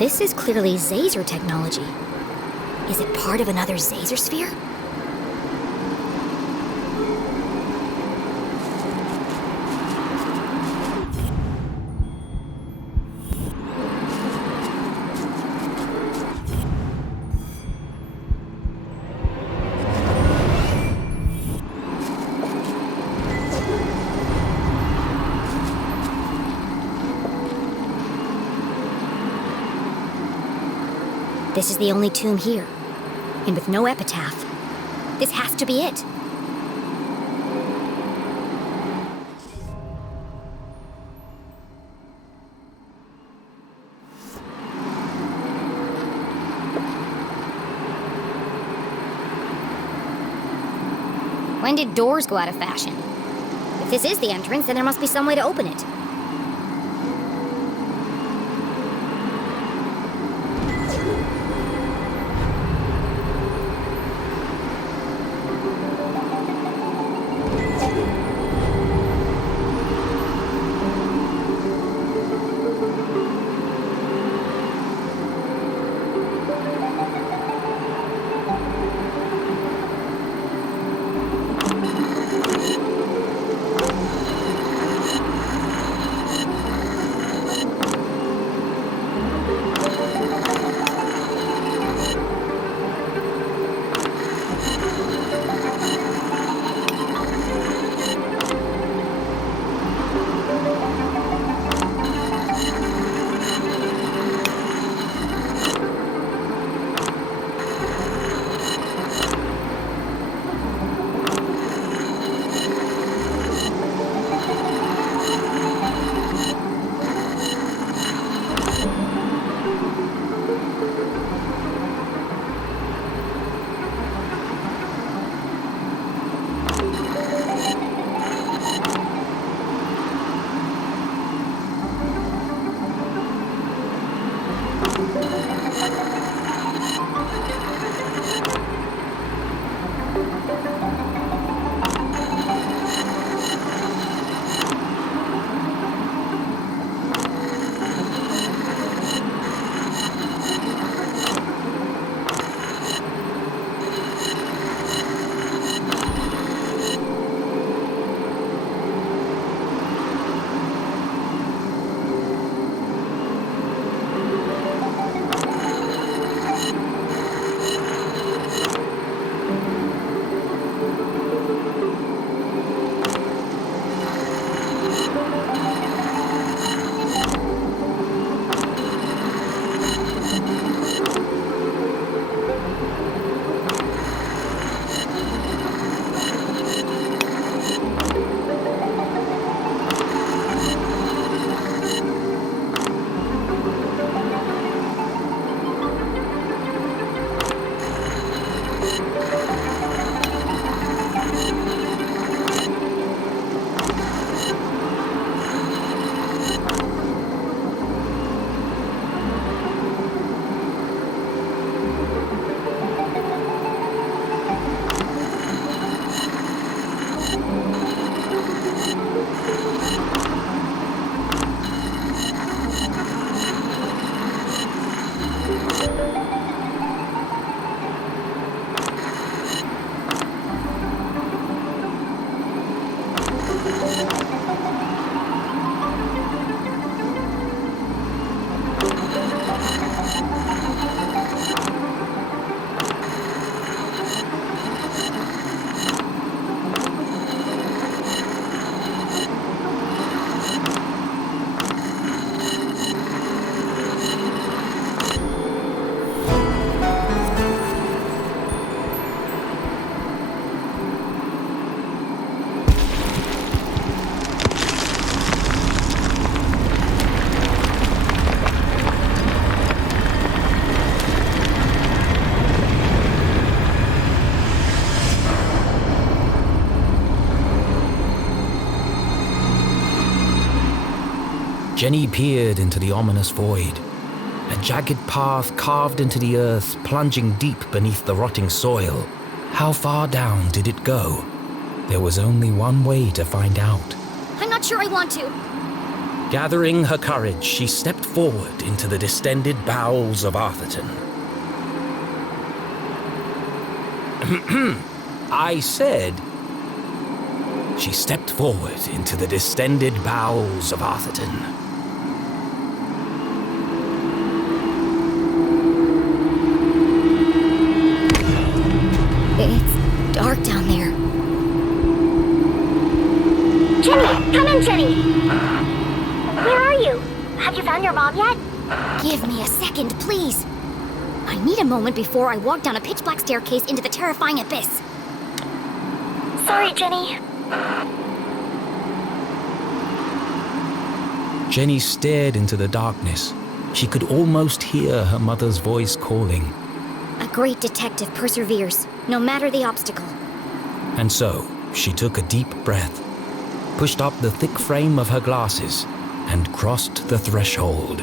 This is clearly Zazer technology. Is it part of another Zazer sphere? This is the only tomb here, and with no epitaph. This has to be it. When did doors go out of fashion? If this is the entrance, then there must be some way to open it. Jenny peered into the ominous void. A jagged path carved into the earth, plunging deep beneath the rotting soil. How far down did it go? There was only one way to find out. I'm not sure I want to. Gathering her courage, she stepped forward into the distended bowels of Arthurton. I said... She stepped forward into the distended bowels of Arthurton. It's dark down there. Jenny! Come in, Jenny! Where are you? Have you found your mom yet? Give me a second, please. I need a moment before I walk down a pitch-black staircase into the terrifying abyss. Sorry, Jenny. Jenny stared into the darkness. She could almost hear her mother's voice calling. A great detective perseveres, no matter the obstacle. And so, she took a deep breath, pushed up the thick frame of her glasses, and crossed the threshold.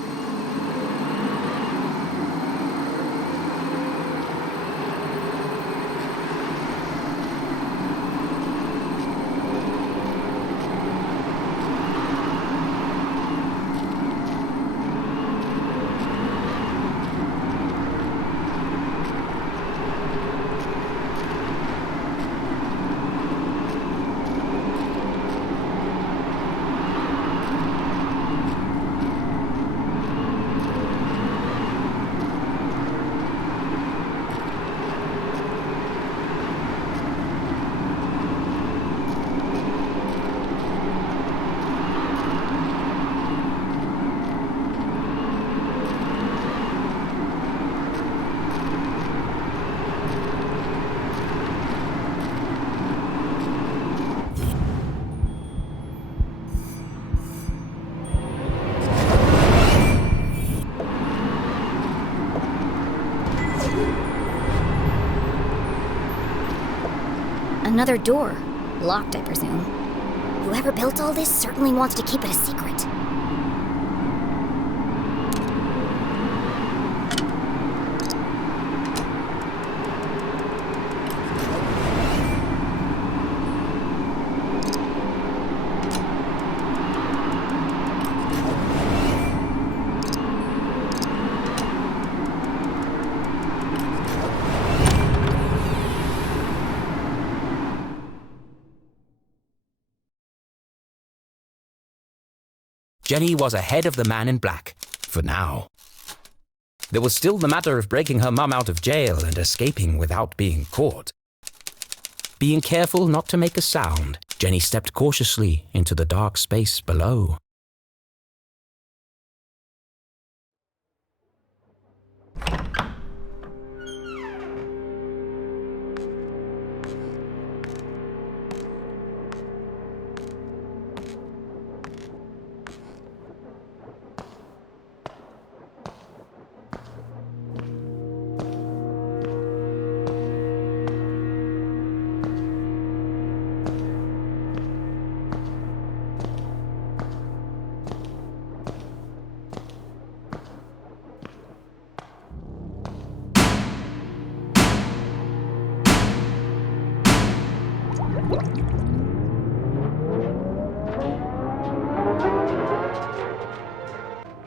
Another door. Locked, I presume. Whoever built all this certainly wants to keep it a secret. Jenny was ahead of the man in black, for now. There was still the matter of breaking her mum out of jail and escaping without being caught. Being careful not to make a sound, Jenny stepped cautiously into the dark space below.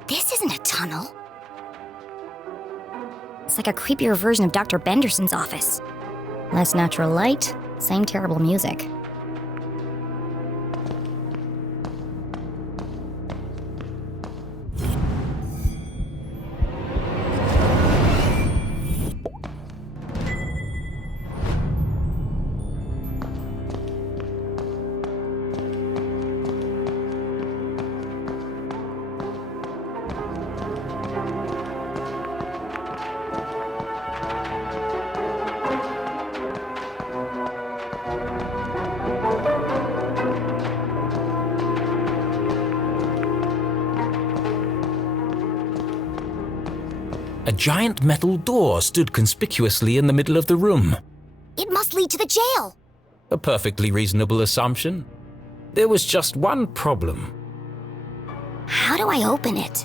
This isn't a tunnel. It's like a creepier version of Dr. Benderson's office. Less natural light, same terrible music. A giant metal door stood conspicuously in the middle of the room. It must lead to the jail. A perfectly reasonable assumption. There was just one problem. How do I open it?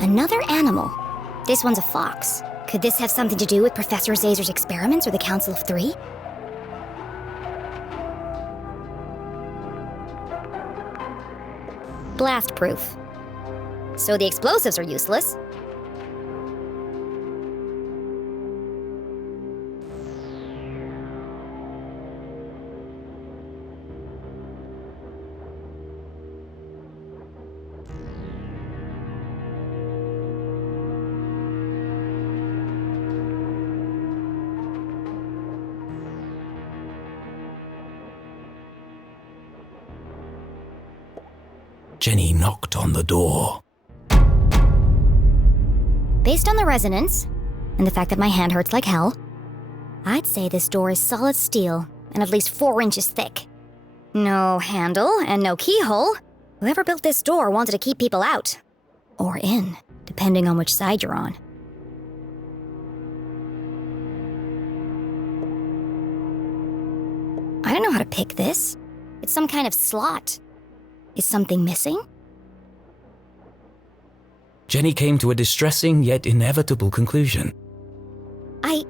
Another animal. This one's a fox. Could this have something to do with Professor Zazer's experiments or the Council of Three? Blast proof. So the explosives are useless. Jenny knocked on the door. Based on the resonance, and the fact that my hand hurts like hell, I'd say this door is solid steel and at least 4 inches thick. No handle and no keyhole. Whoever built this door wanted to keep people out. Or in, depending on which side you're on. I don't know how to pick this. It's some kind of slot. Is something missing? Jenny came to a distressing yet inevitable conclusion. I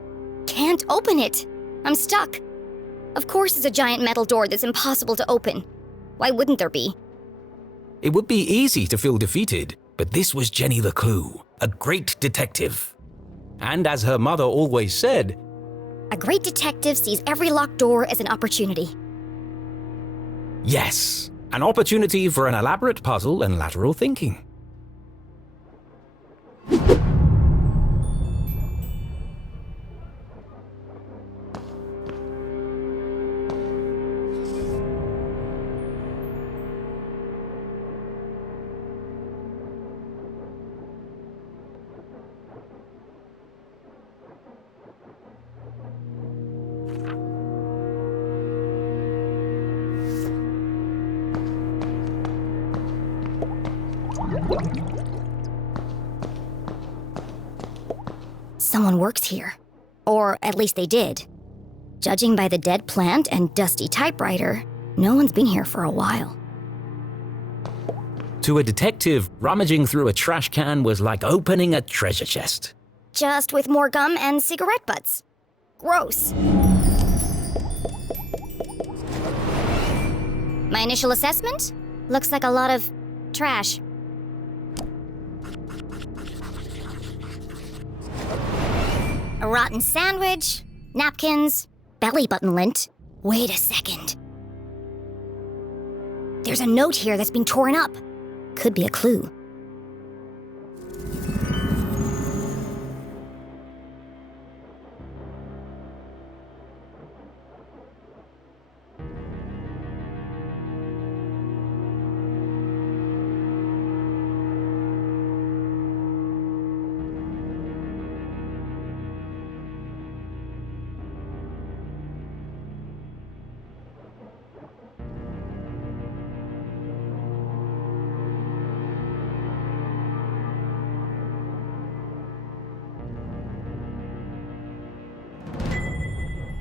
can't open it. I'm stuck. Of course it's a giant metal door that's impossible to open. Why wouldn't there be? It would be easy to feel defeated, but this was Jenny LeClue, a great detective. And as her mother always said, A great detective sees every locked door as an opportunity. yes, an opportunity for an elaborate puzzle and lateral thinking. Someone works here. Or at least they did. Judging by the dead plant and dusty typewriter, no one's been here for a while. To a detective, rummaging through a trash can was like opening a treasure chest. Just with more gum and cigarette butts. Gross. My initial assessment? Looks like a lot of trash. A rotten sandwich, napkins, belly button lint. Wait a second. There's a note here that's been torn up. Could be a clue.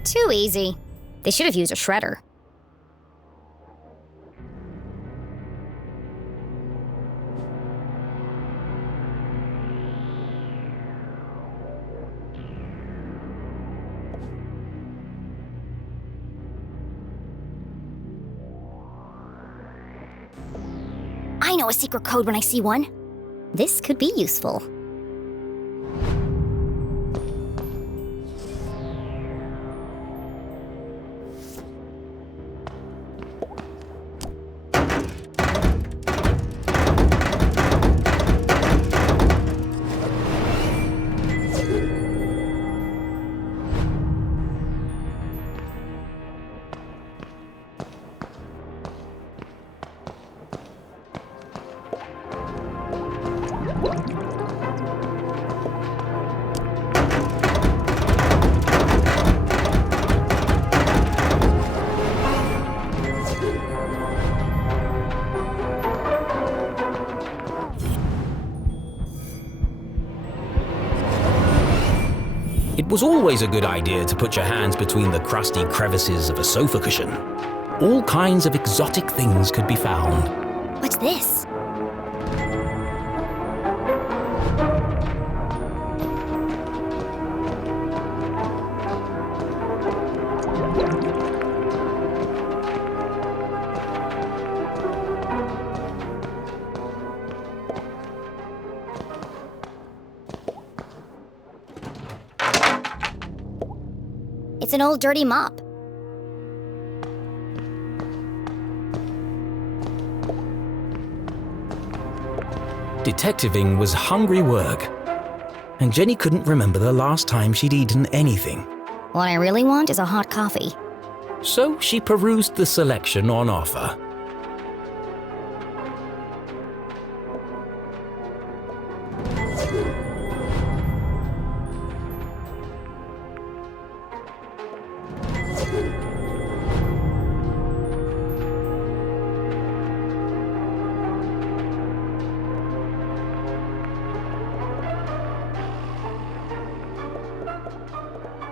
Too easy. They should have used a shredder. I know a secret code when I see one. This could be useful. was always a good idea to put your hands between the crusty crevices of a sofa cushion. All kinds of exotic things could be found. What's this? It's an old dirty mop. Detectiving was hungry work, and Jenny couldn't remember the last time she'd eaten anything. What I really want is a hot coffee. So she perused the selection on offer.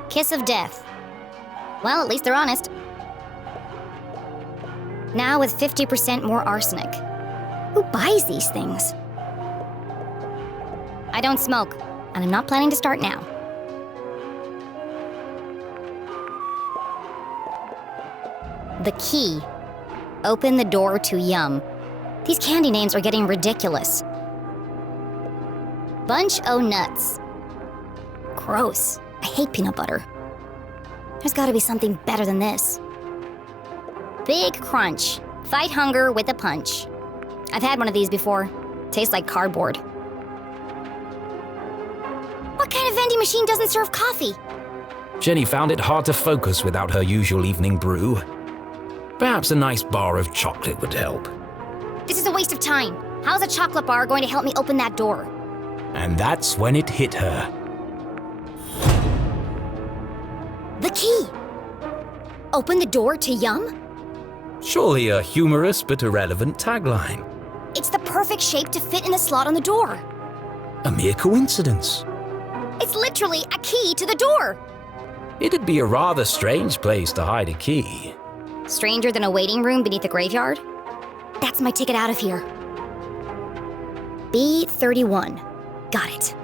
Kiss of death. Well, at least they're honest. Now with 50% more arsenic. Who buys these things? I don't smoke, and I'm not planning to start now. The key. Open the door to Yum. These candy names are getting ridiculous. Bunch o' nuts. Gross. I hate peanut butter. There's gotta be something better than this. Big Crunch. Fight hunger with a punch. I've had one of these before. Tastes like cardboard. What kind of vending machine doesn't serve coffee? Jenny found it hard to focus without her usual evening brew. Perhaps a nice bar of chocolate would help. This is a waste of time. How's a chocolate bar going to help me open that door? And that's when it hit her. The key! Open the door to Yum? Surely a humorous but irrelevant tagline. It's the perfect shape to fit in the slot on the door. A mere coincidence. It's literally a key to the door. It'd be a rather strange place to hide a key. Stranger than a waiting room beneath a graveyard? That's my ticket out of here. B31. Got it.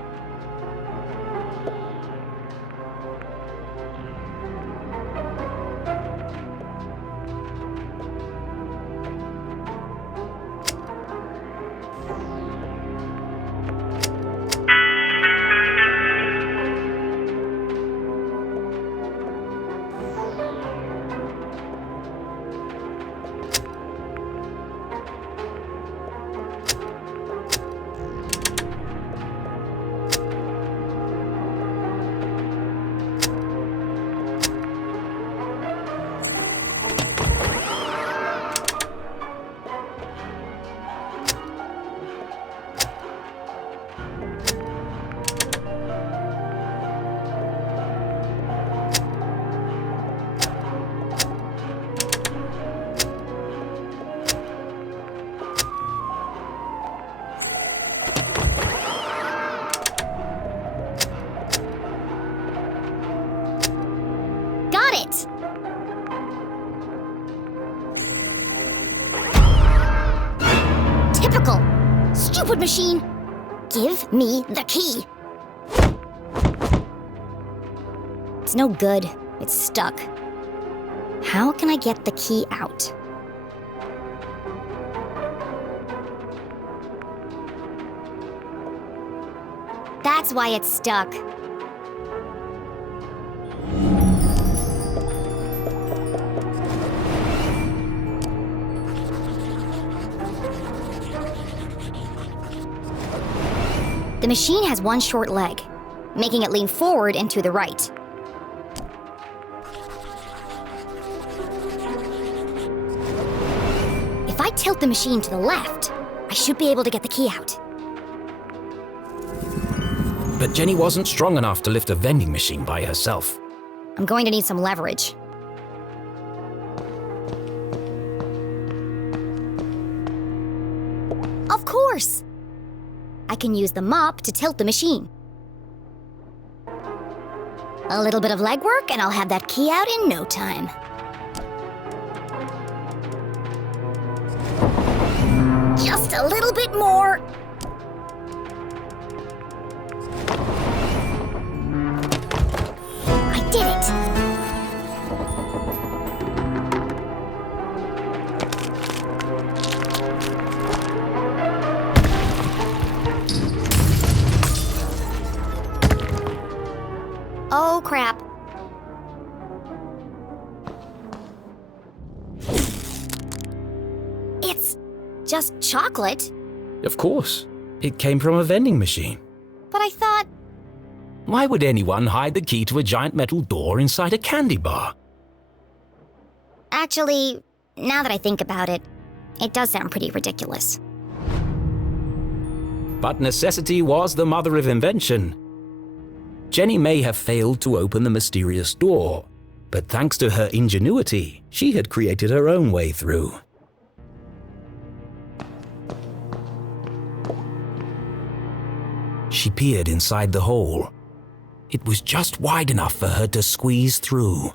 Typical! Stupid machine! Give me the key! It's no good. It's stuck. How can I get the key out? That's why it's stuck. The machine has one short leg, making it lean forward and to the right. If I tilt the machine to the left, I should be able to get the key out. But Jenny wasn't strong enough to lift a vending machine by herself. I'm going to need some leverage. Of course! I can use the mop to tilt the machine. A little bit of legwork, and I'll have that key out in no time. Just a little bit more. I did it! Oh, crap. It's just chocolate. Of course. It came from a vending machine. But I thought... Why would anyone hide the key to a giant metal door inside a candy bar? Actually, now that I think about it, it does sound pretty ridiculous. But necessity was the mother of invention. Jenny may have failed to open the mysterious door, but thanks to her ingenuity, she had created her own way through. She peered inside the hole. It was just wide enough for her to squeeze through.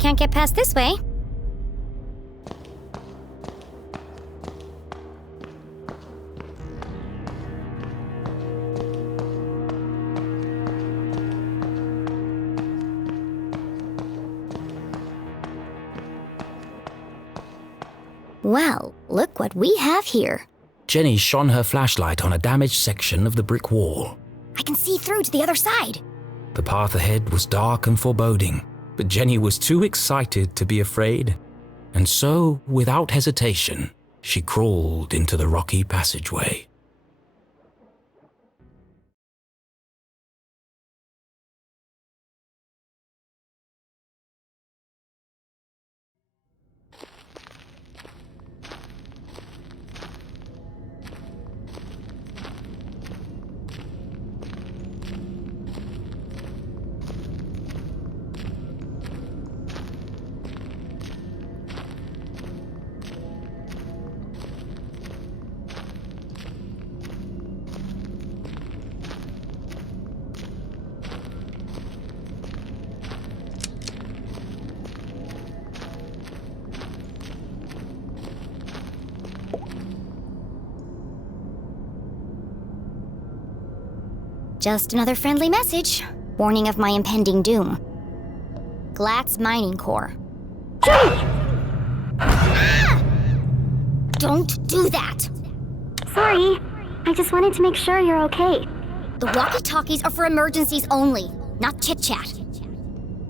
Can't get past this way. Well, look what we have here. Jenny shone her flashlight on a damaged section of the brick wall. I can see through to the other side. The path ahead was dark and foreboding, but Jenny was too excited to be afraid, and so, without hesitation, she crawled into the rocky passageway. Just another friendly message, warning of my impending doom. Glatz Mining Core. Ah! Don't do that! Sorry. I just wanted to make sure you're okay. The walkie-talkies are for emergencies only, not chit-chat.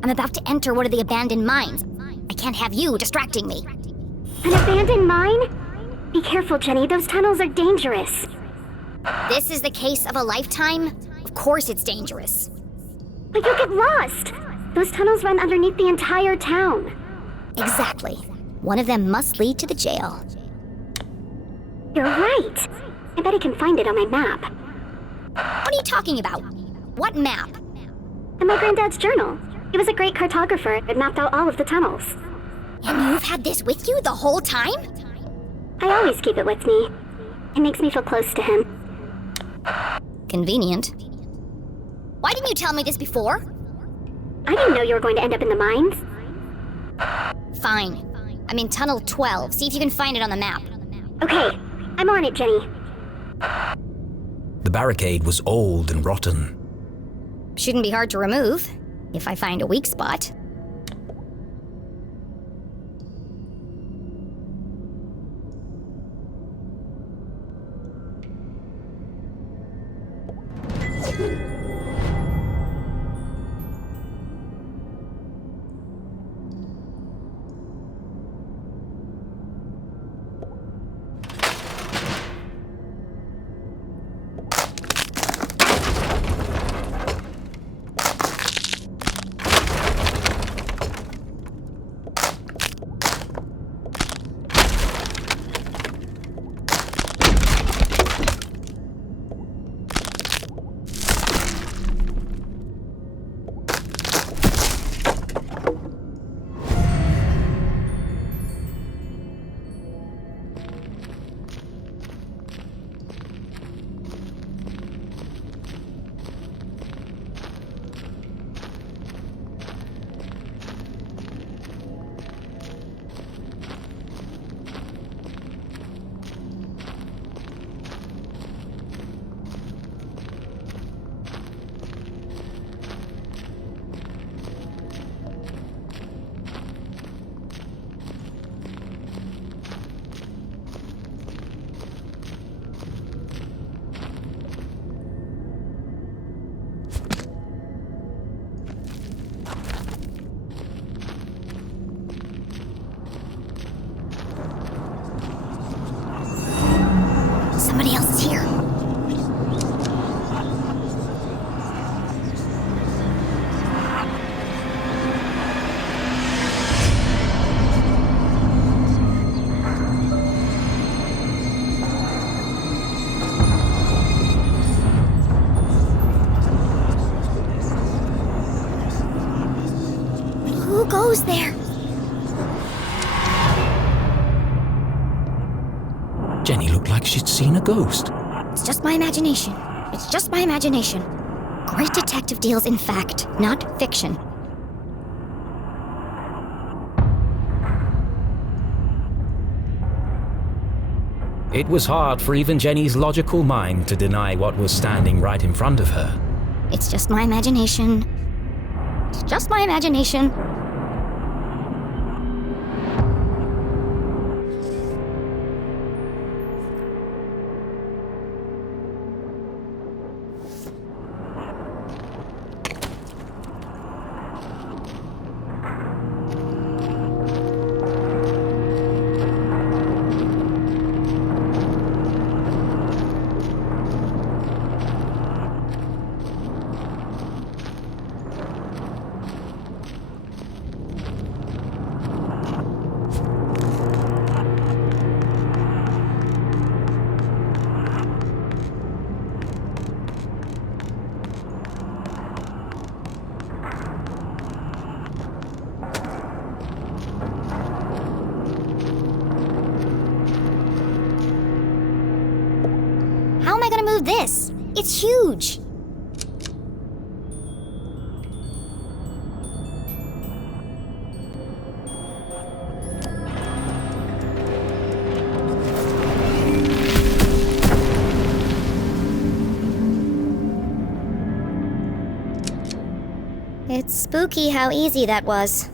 I'm about to enter one of the abandoned mines. I can't have you distracting me. An abandoned mine? Be careful, Jenny. Those tunnels are dangerous. This is the case of a lifetime? Of course it's dangerous. But you'll get lost. Those tunnels run underneath the entire town. Exactly. One of them must lead to the jail. You're right. I bet I can find it on my map. What are you talking about? What map? In my granddad's journal. He was a great cartographer and mapped out all of the tunnels. And you've had this with you the whole time? I always keep it with me. It makes me feel close to him. Convenient. Why didn't you tell me this before? I didn't know you were going to end up in the mines. Fine. I'm in Tunnel 12. See if you can find it on the map. Okay, I'm on it, Jenny. The barricade was old and rotten. Shouldn't be hard to remove, if I find a weak spot. goes there? Jenny looked like she'd seen a ghost. It's just my imagination. It's just my imagination. Great detective deals in fact, not fiction. It was hard for even Jenny's logical mind to deny what was standing right in front of her. It's just my imagination. It's just my imagination. How am I gonna move this? It's huge! It's spooky how easy that was.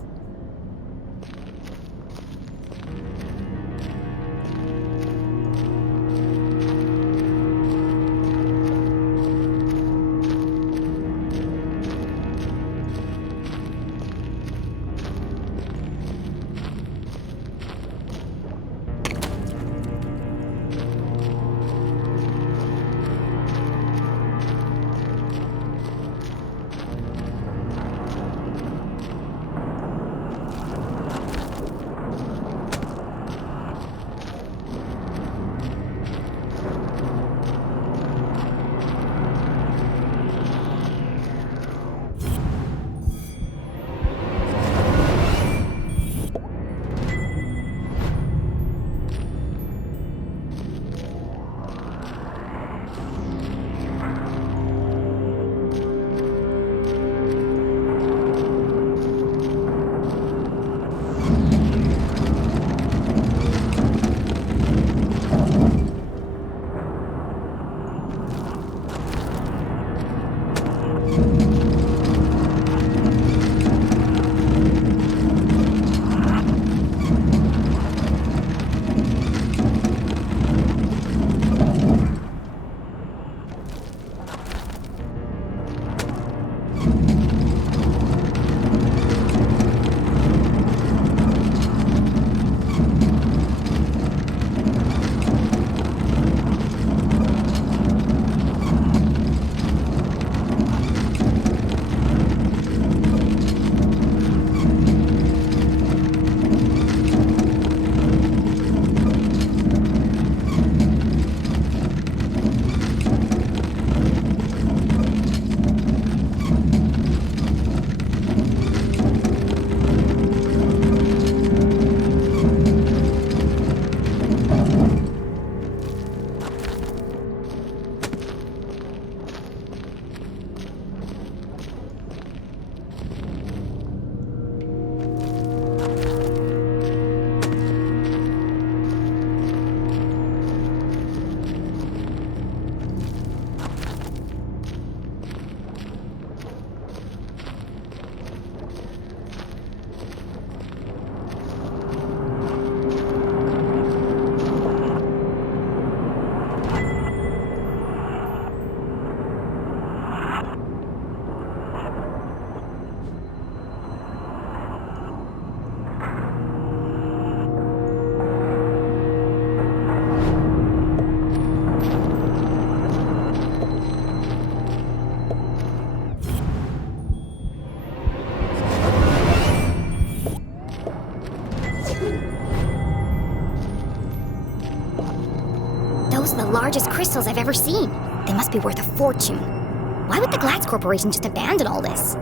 Those are the largest crystals I've ever seen. They must be worth a fortune. Why would the Glatz Corporation just abandon all this?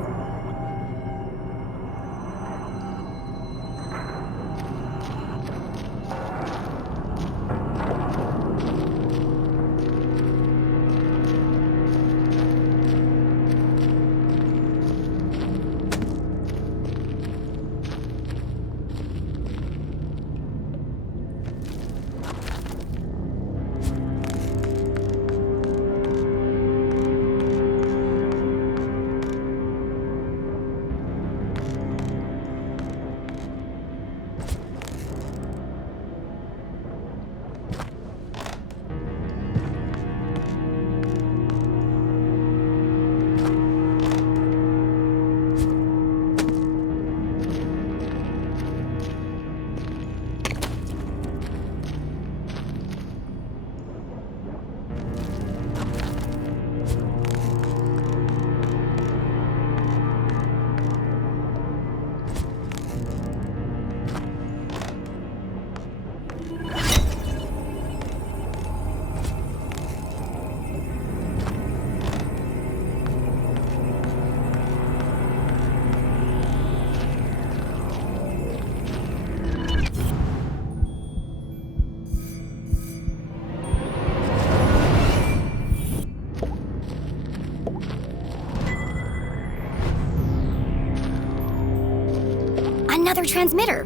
Another transmitter.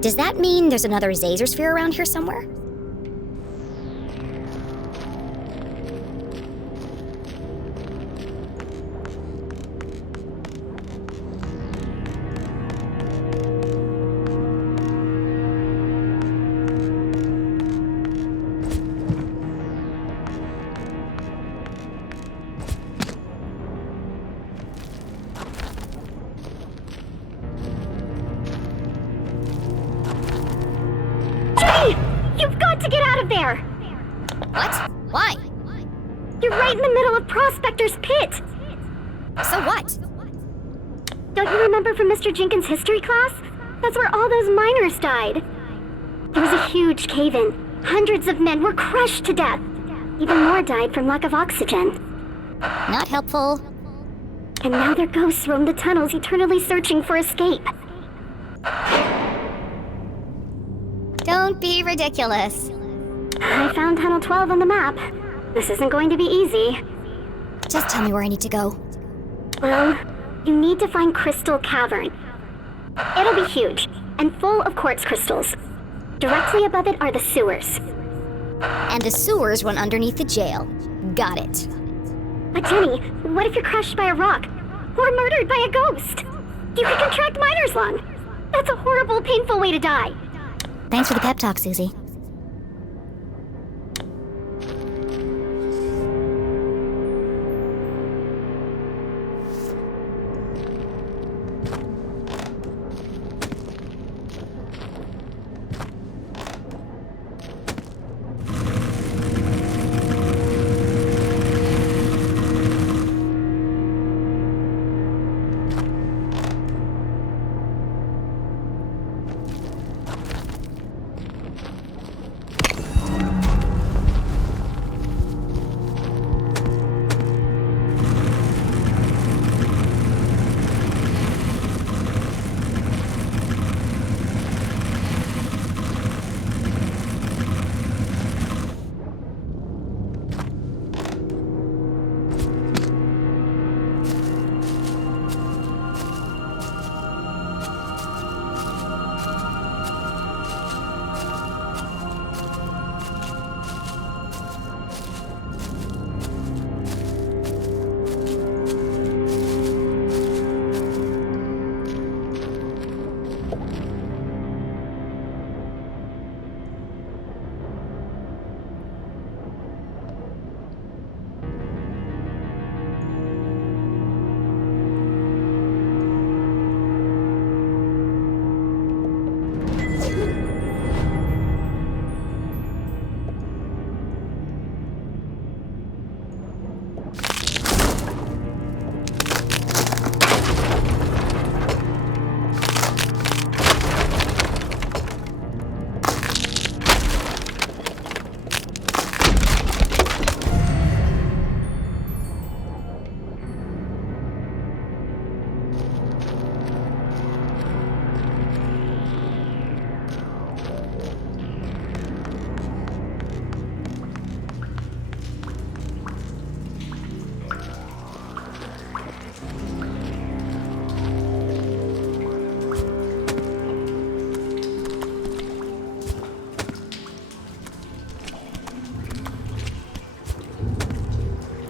Does that mean there's another Zazer sphere around here somewhere? You've got to get out of there! What? Why? You're right in the middle of Prospector's Pit! So what? Don't you remember from Mr. Jenkins' history class? That's where all those miners died. There was a huge cave-in. Hundreds of men were crushed to death. Even more died from lack of oxygen. Not helpful. And now their ghosts roam the tunnels, eternally searching for escape. Don't be ridiculous. I found Tunnel 12 on the map. This isn't going to be easy. Just tell me where I need to go. Well, you need to find Crystal Cavern. It'll be huge, and full of quartz crystals. Directly above it are the sewers. And the sewers run underneath the jail. Got it. But Jenny, what if you're crushed by a rock? Or murdered by a ghost? You could contract miner's lung. That's a horrible, painful way to die. Thanks for the pep talk, Susie.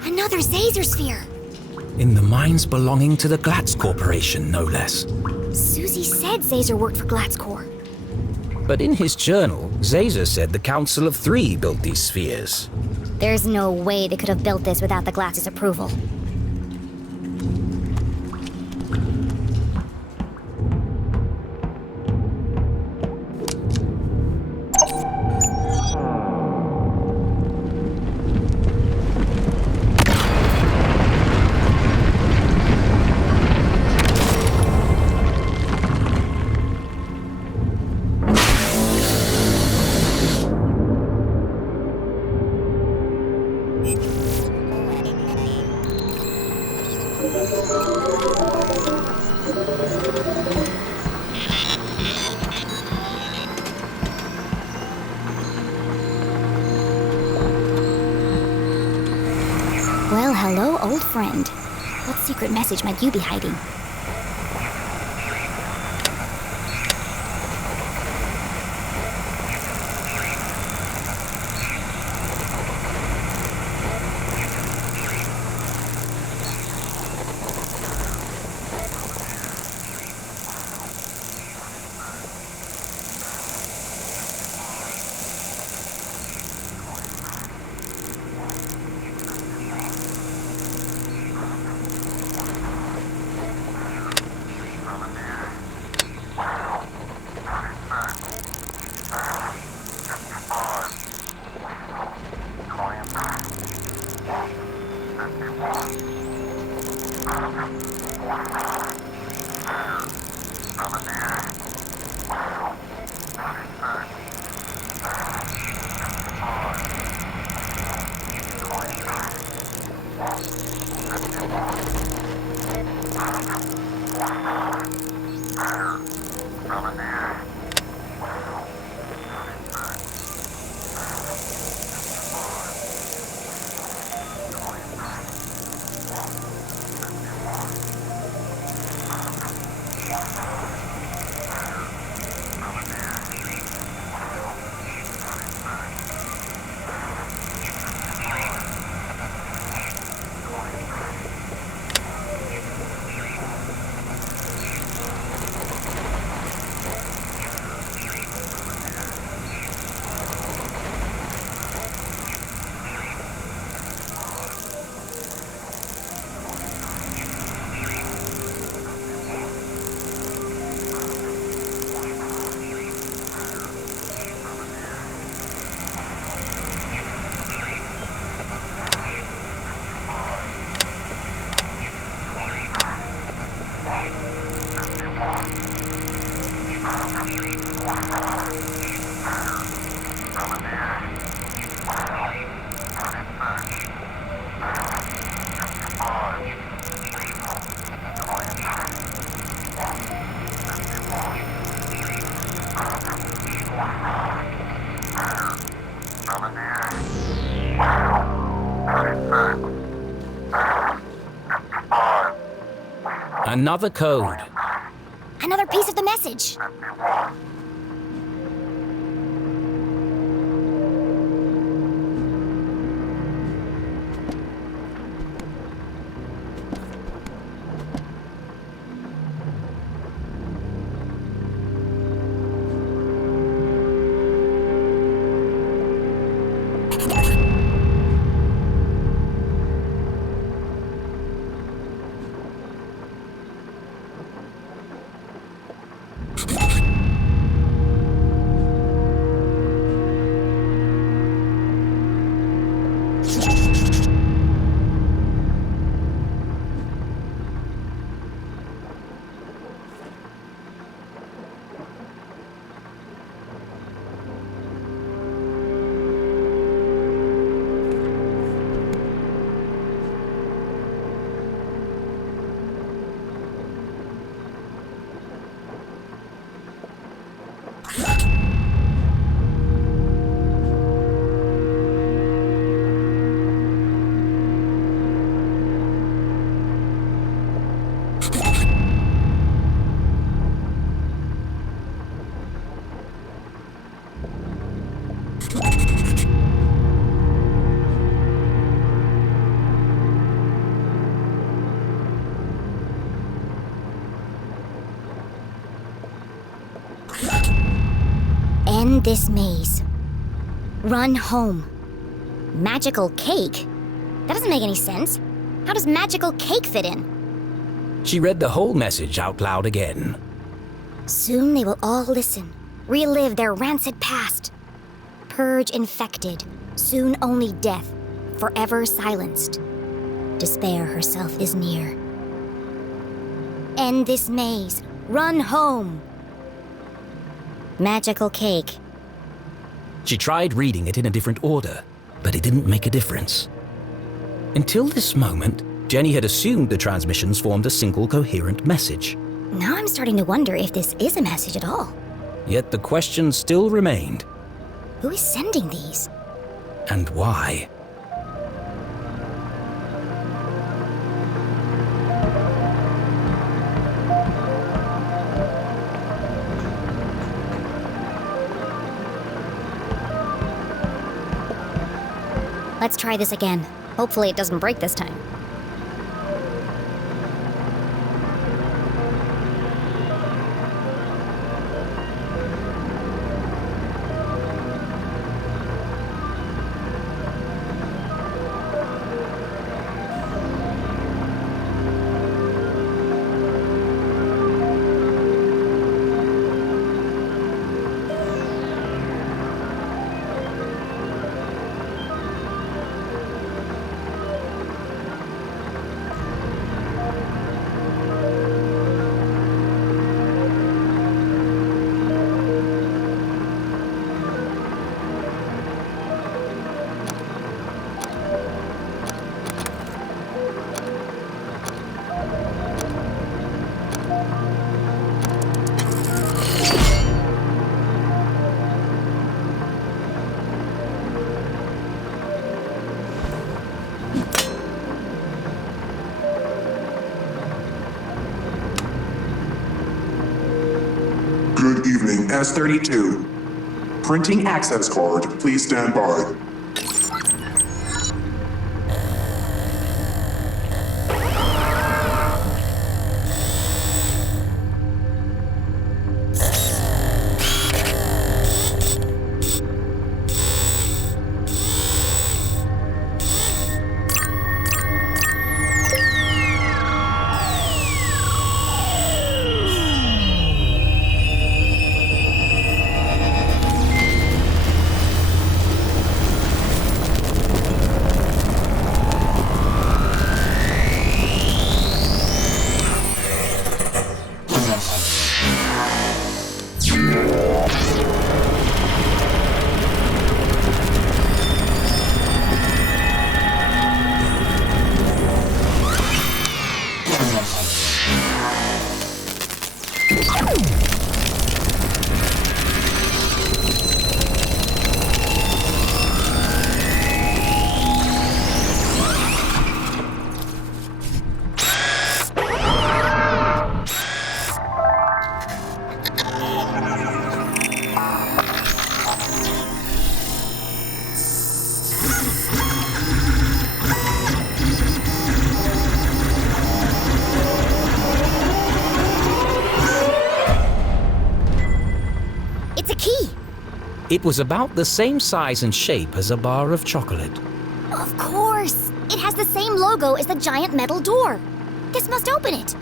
Another Zazer sphere! In the mines belonging to the Glatz Corporation, no less. Susie said Zazer worked for Glatzcore. But in his journal, Zazer said the Council of Three built these spheres. There's no way they could have built this without the Glatz's approval. Well, hello, old friend. What secret message might you be hiding? Another code. Another piece of the message. End this maze. Run home. Magical cake? That doesn't make any sense. How does magical cake fit in? She read the whole message out loud again. Soon they will all listen, relive their rancid past. Purge infected, soon only death, forever silenced. Despair herself is near. End this maze. Run home. Magical cake. She tried reading it in a different order, but it didn't make a difference. Until this moment, Jenny had assumed the transmissions formed a single coherent message. Now I'm starting to wonder if this is a message at all. Yet the question still remained. Who is sending these? And why? Let's try this again. Hopefully it doesn't break this time. Good evening, S32. Printing access card, please stand by. It was about the same size and shape as a bar of chocolate. Of course! It has the same logo as the giant metal door. This must open it.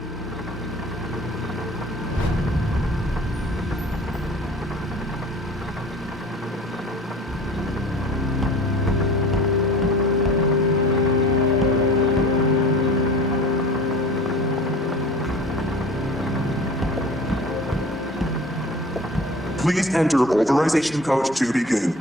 Please enter authorization code to begin.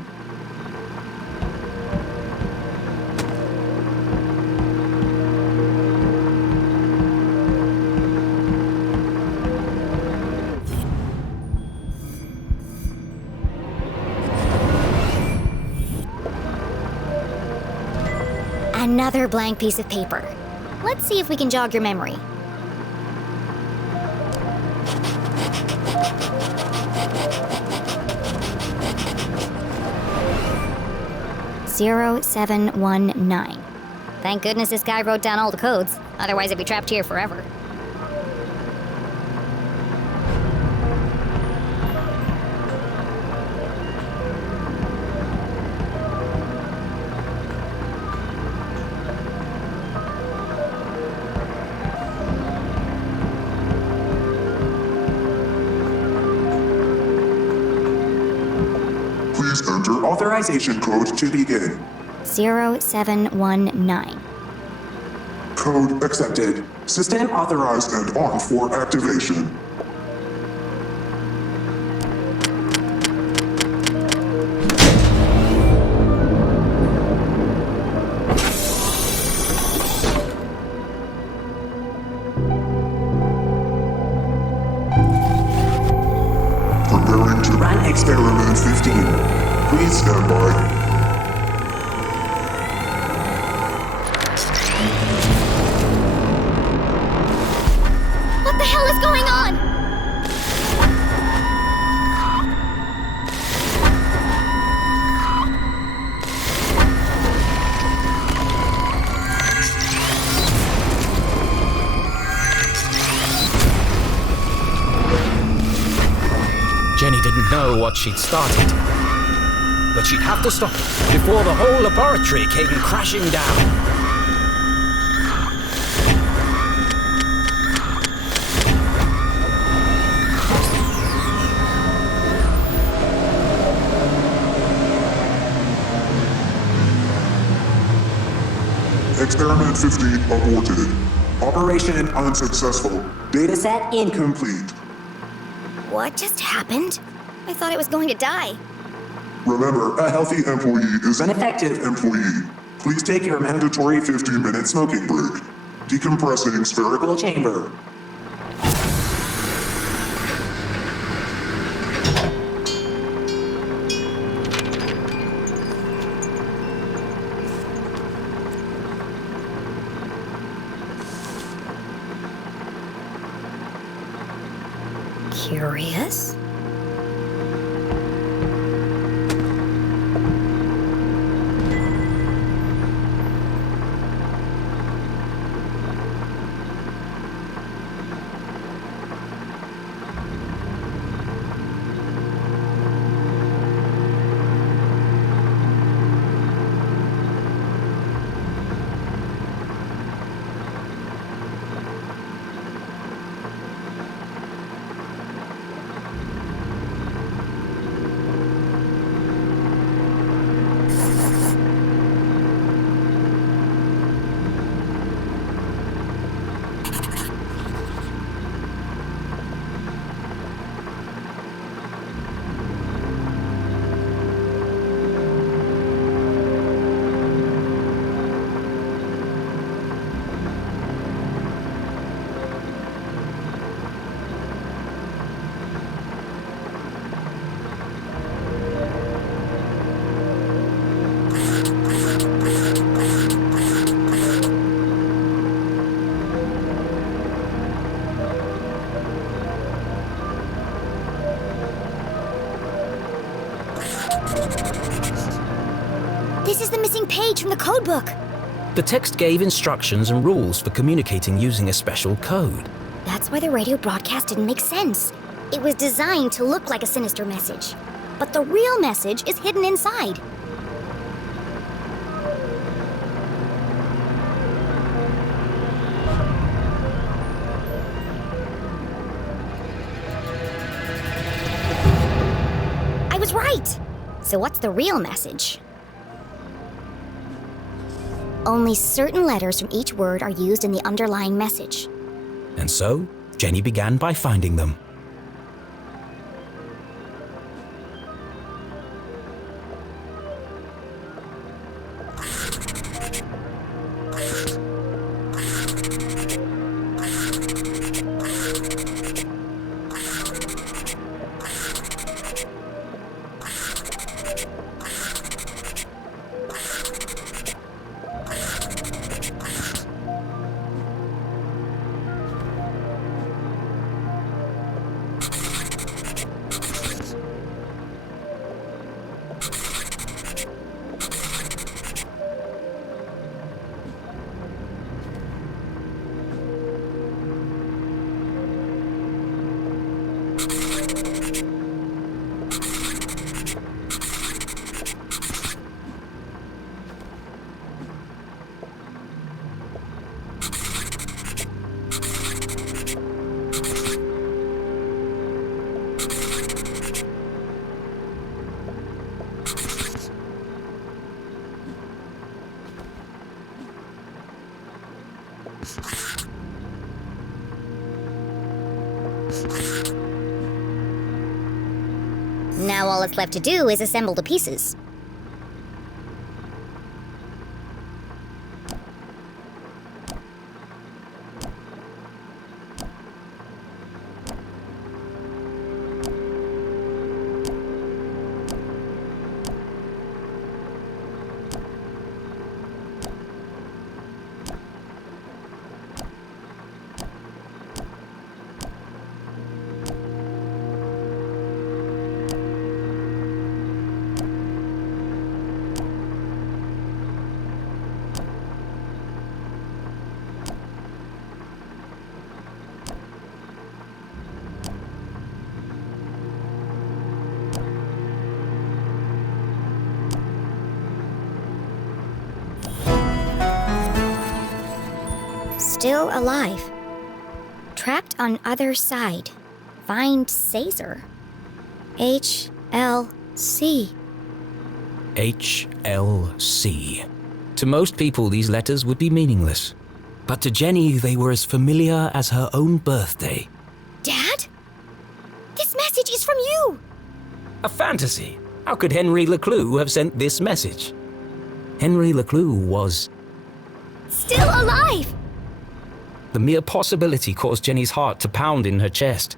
Another blank piece of paper. Let's see if we can jog your memory. (0719). Thank goodness this guy wrote down all the codes. Otherwise, I'd be trapped here forever. Please enter authorization code to begin. 0719. Code accepted. System authorized and on for activation. Preparing to run experiment 15. Please stand by. What the hell is going on? Jenny didn't know what she'd started, but she'd have to stop it before the whole laboratory came crashing down. Experiment 15 aborted. Operation unsuccessful. Dataset incomplete. What just happened? I thought I was going to die. Remember, a healthy employee is an effective employee. Please take your mandatory 15-minute smoking break. Decompressing spherical chamber. Curious? page from the codebook. The text gave instructions and rules for communicating using a special code. That's why the radio broadcast didn't make sense. It was designed to look like a sinister message, but the real message is hidden inside. I was right! So what's the real message? Only certain letters from each word are used in the underlying message. And so, Jenny began by finding them. Now all that's left to do is assemble the pieces. Still alive. Trapped on other side. Find Caesar. HLC. HLC. To most people, these letters would be meaningless. But to Jenny, they were as familiar as her own birthday. Dad? This message is from you! A fantasy. How could Henry LeClue have sent this message? Henry LeClue was... Still alive! The mere possibility caused Jenny's heart to pound in her chest.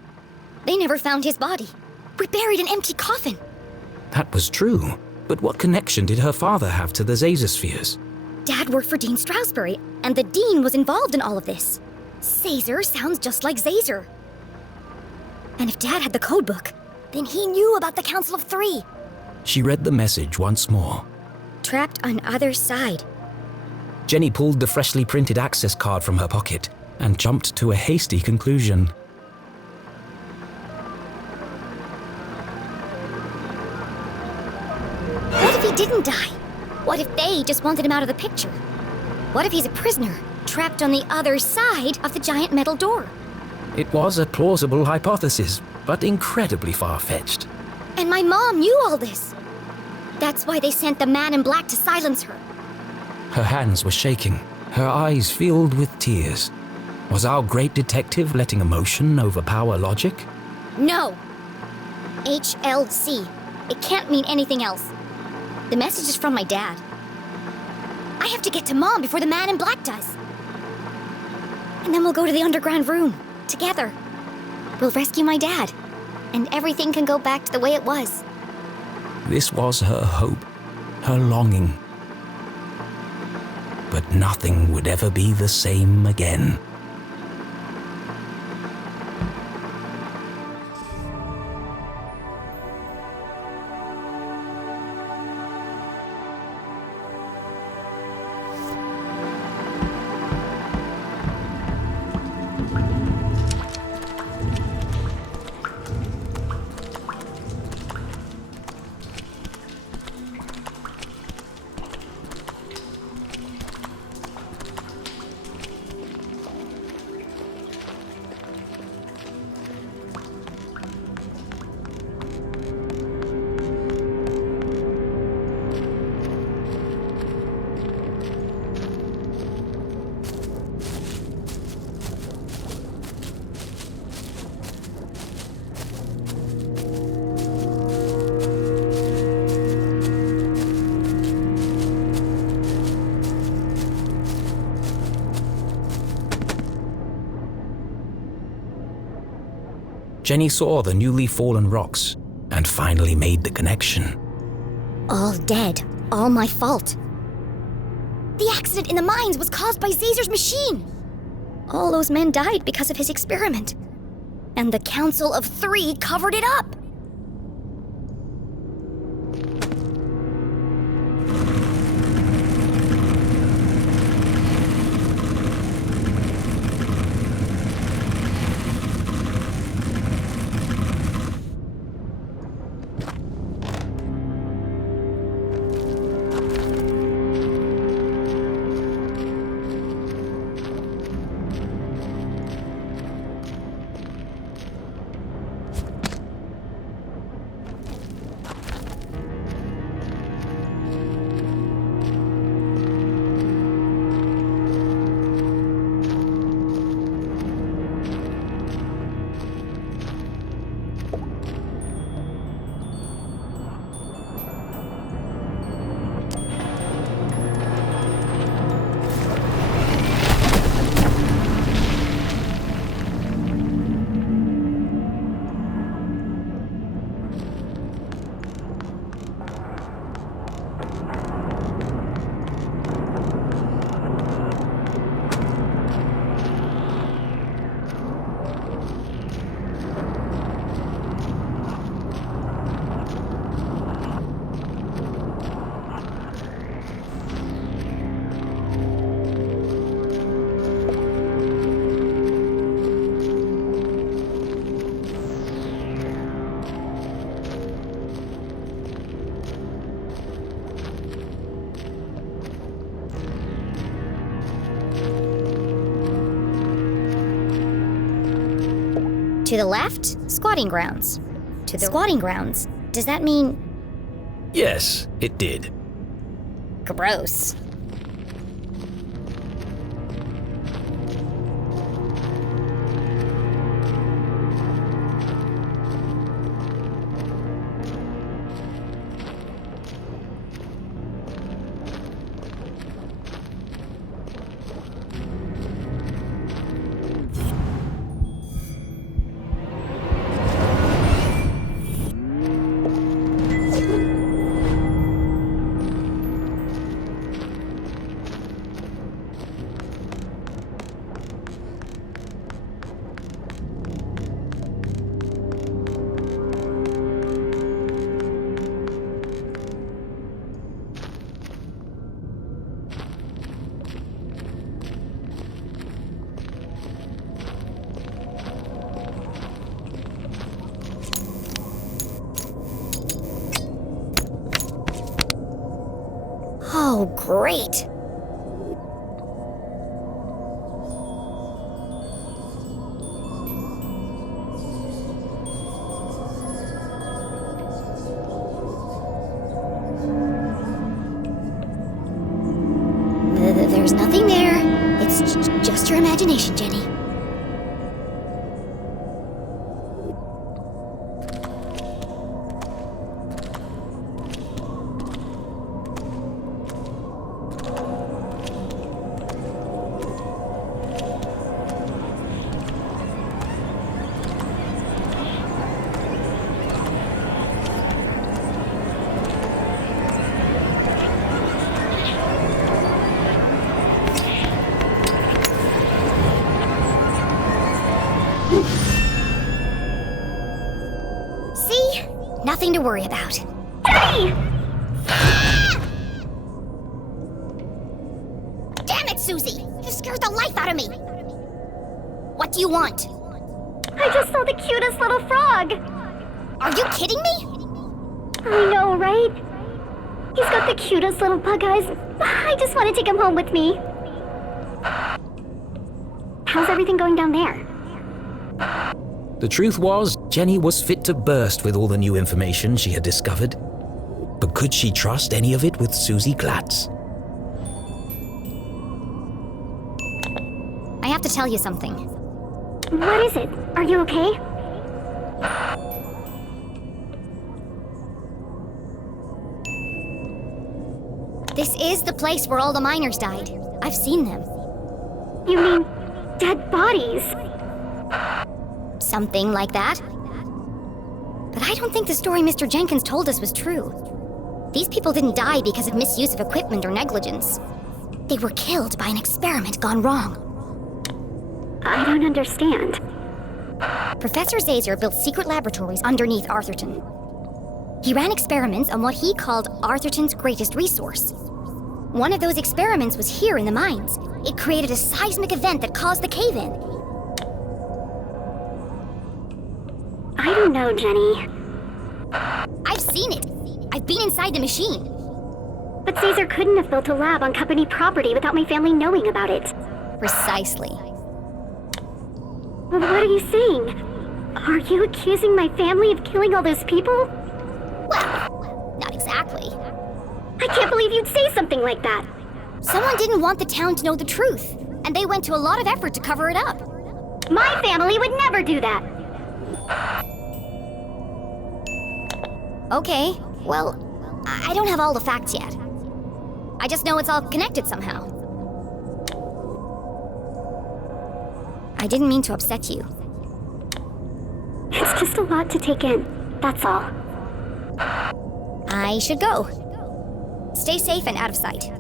They never found his body. We buried an empty coffin. That was true. But what connection did her father have to the Zazer-spheres? Dad worked for Dean Stroudsbury, and the Dean was involved in all of this. Caesar sounds just like Zazer. And if Dad had the codebook, then he knew about the Council of Three. She read the message once more. Trapped on other side. Jenny pulled the freshly printed access card from her pocket and jumped to a hasty conclusion. What if he didn't die? What if they just wanted him out of the picture? What if he's a prisoner, trapped on the other side of the giant metal door? It was a plausible hypothesis, but incredibly far-fetched. And my mom knew all this. That's why they sent the man in black to silence her. Her hands were shaking, her eyes filled with tears. Was our great detective letting emotion overpower logic? No. HLC. It can't mean anything else. The message is from my dad. I have to get to Mom before the man in black does. And then we'll go to the underground room, together. We'll rescue my dad, and everything can go back to the way it was. This was her hope, her longing. But nothing would ever be the same again. Jenny saw the newly fallen rocks and finally made the connection. All dead. All my fault. The accident in the mines was caused by Zazer's machine. All those men died because of his experiment. And the Council of Three covered it up. To the left, squatting grounds. To the squatting grounds. Does that mean Yes, it did. gross? Oh, great. There's nothing there. It's just your imagination, Jenny. See? Nothing to worry about. Jenny! Damn it, Susie! You scared the life out of me! What do you want? I just saw the cutest little frog. Are you kidding me? I know, right? He's got the cutest little bug eyes. I just want to take him home with me. How's everything going down there? The truth was, Jenny was fit to burst with all the new information she had discovered. But could she trust any of it with Susie Glatz? I have to tell you something. What is it? Are you okay? This is the place where all the miners died. I've seen them. You mean dead bodies? Something like that. But I don't think the story Mr. Jenkins told us was true. These people didn't die because of misuse of equipment or negligence. They were killed by an experiment gone wrong. I don't understand. Professor Zazer built secret laboratories underneath Arthurton. He ran experiments on what he called Arthurton's greatest resource. One of those experiments was here in the mines. It created a seismic event that caused the cave-in. I don't know, Jenny. I've seen it. I've been inside the machine. But Caesar couldn't have built a lab on company property without my family knowing about it. Precisely. What are you saying? Are you accusing my family of killing all those people? Well, not exactly. I can't believe you'd say something like that. Someone didn't want the town to know the truth, and they went to a lot of effort to cover it up. My family would never do that. Okay, well, I don't have all the facts yet. I just know it's all connected somehow. I didn't mean to upset you. It's just a lot to take in, that's all. I should go. Stay safe and out of sight.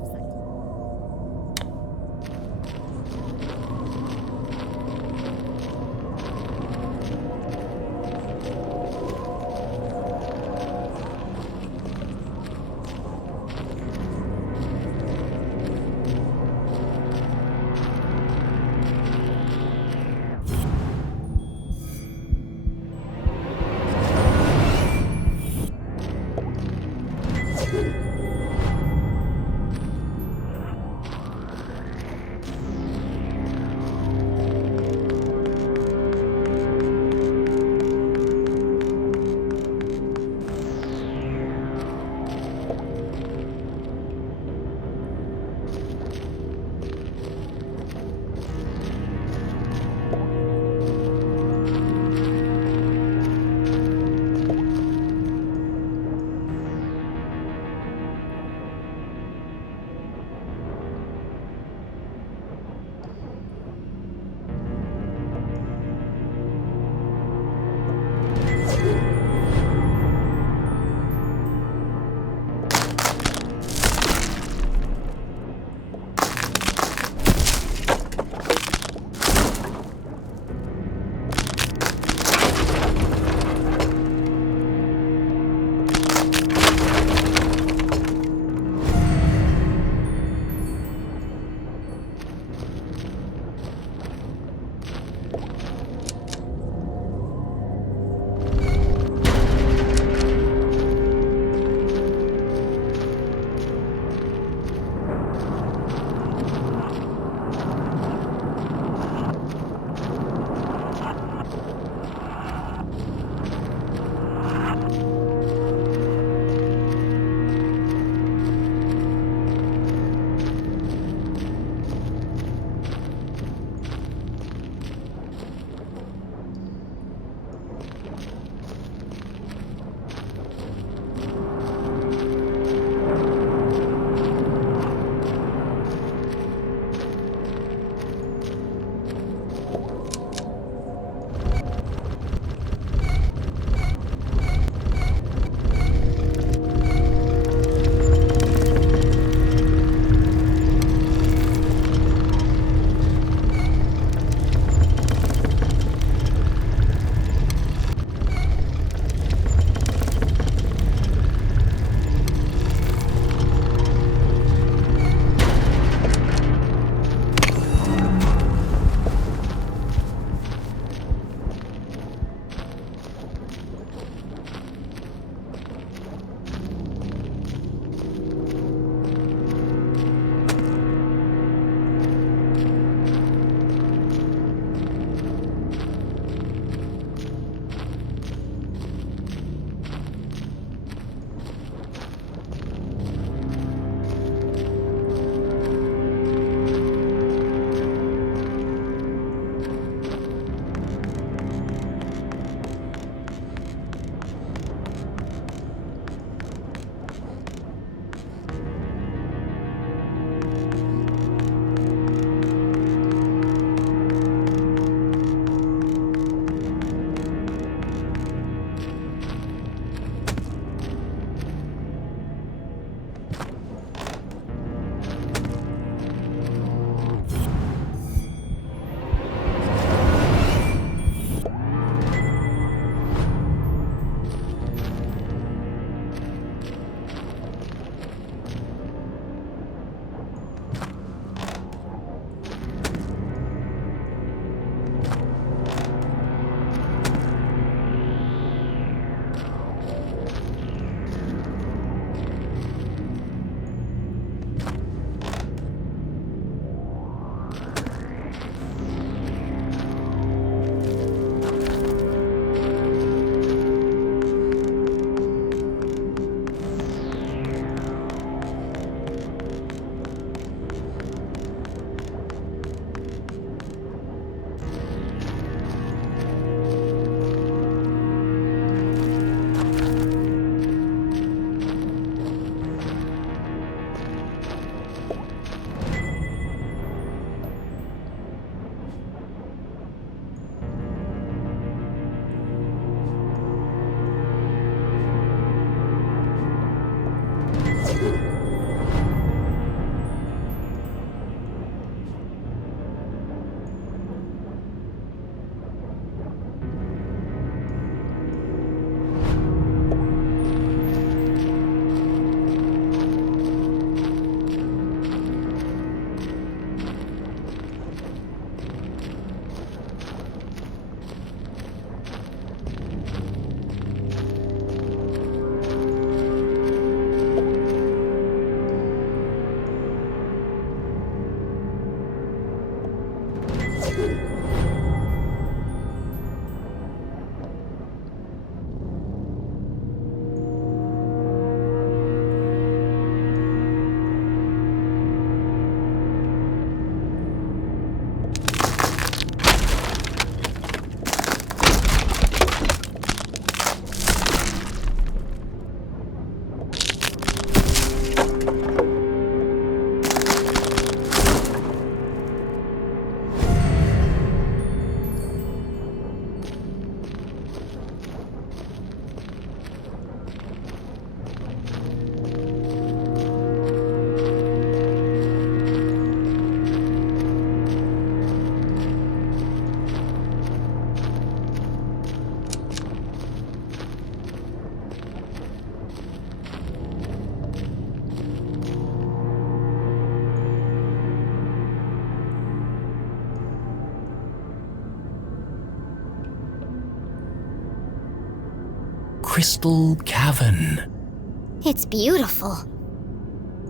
crystal cavern. It's beautiful.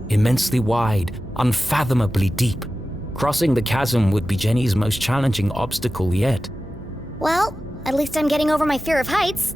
Immensely wide, unfathomably deep. Crossing the chasm would be Jenny's most challenging obstacle yet. Well, at least I'm getting over my fear of heights.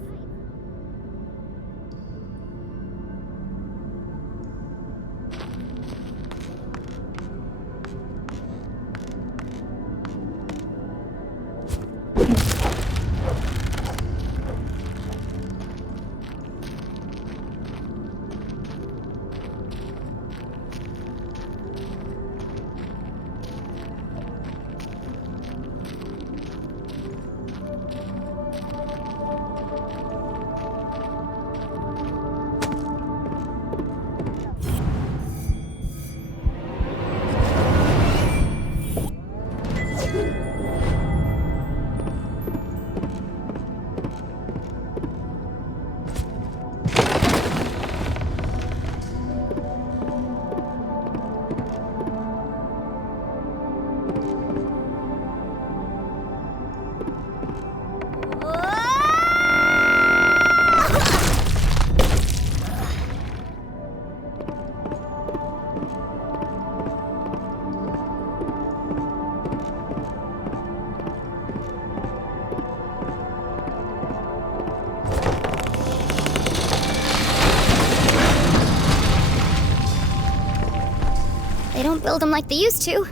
They don't build them like they used to.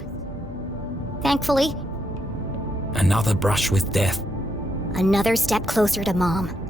Thankfully. Another brush with death. Another step closer to Mom.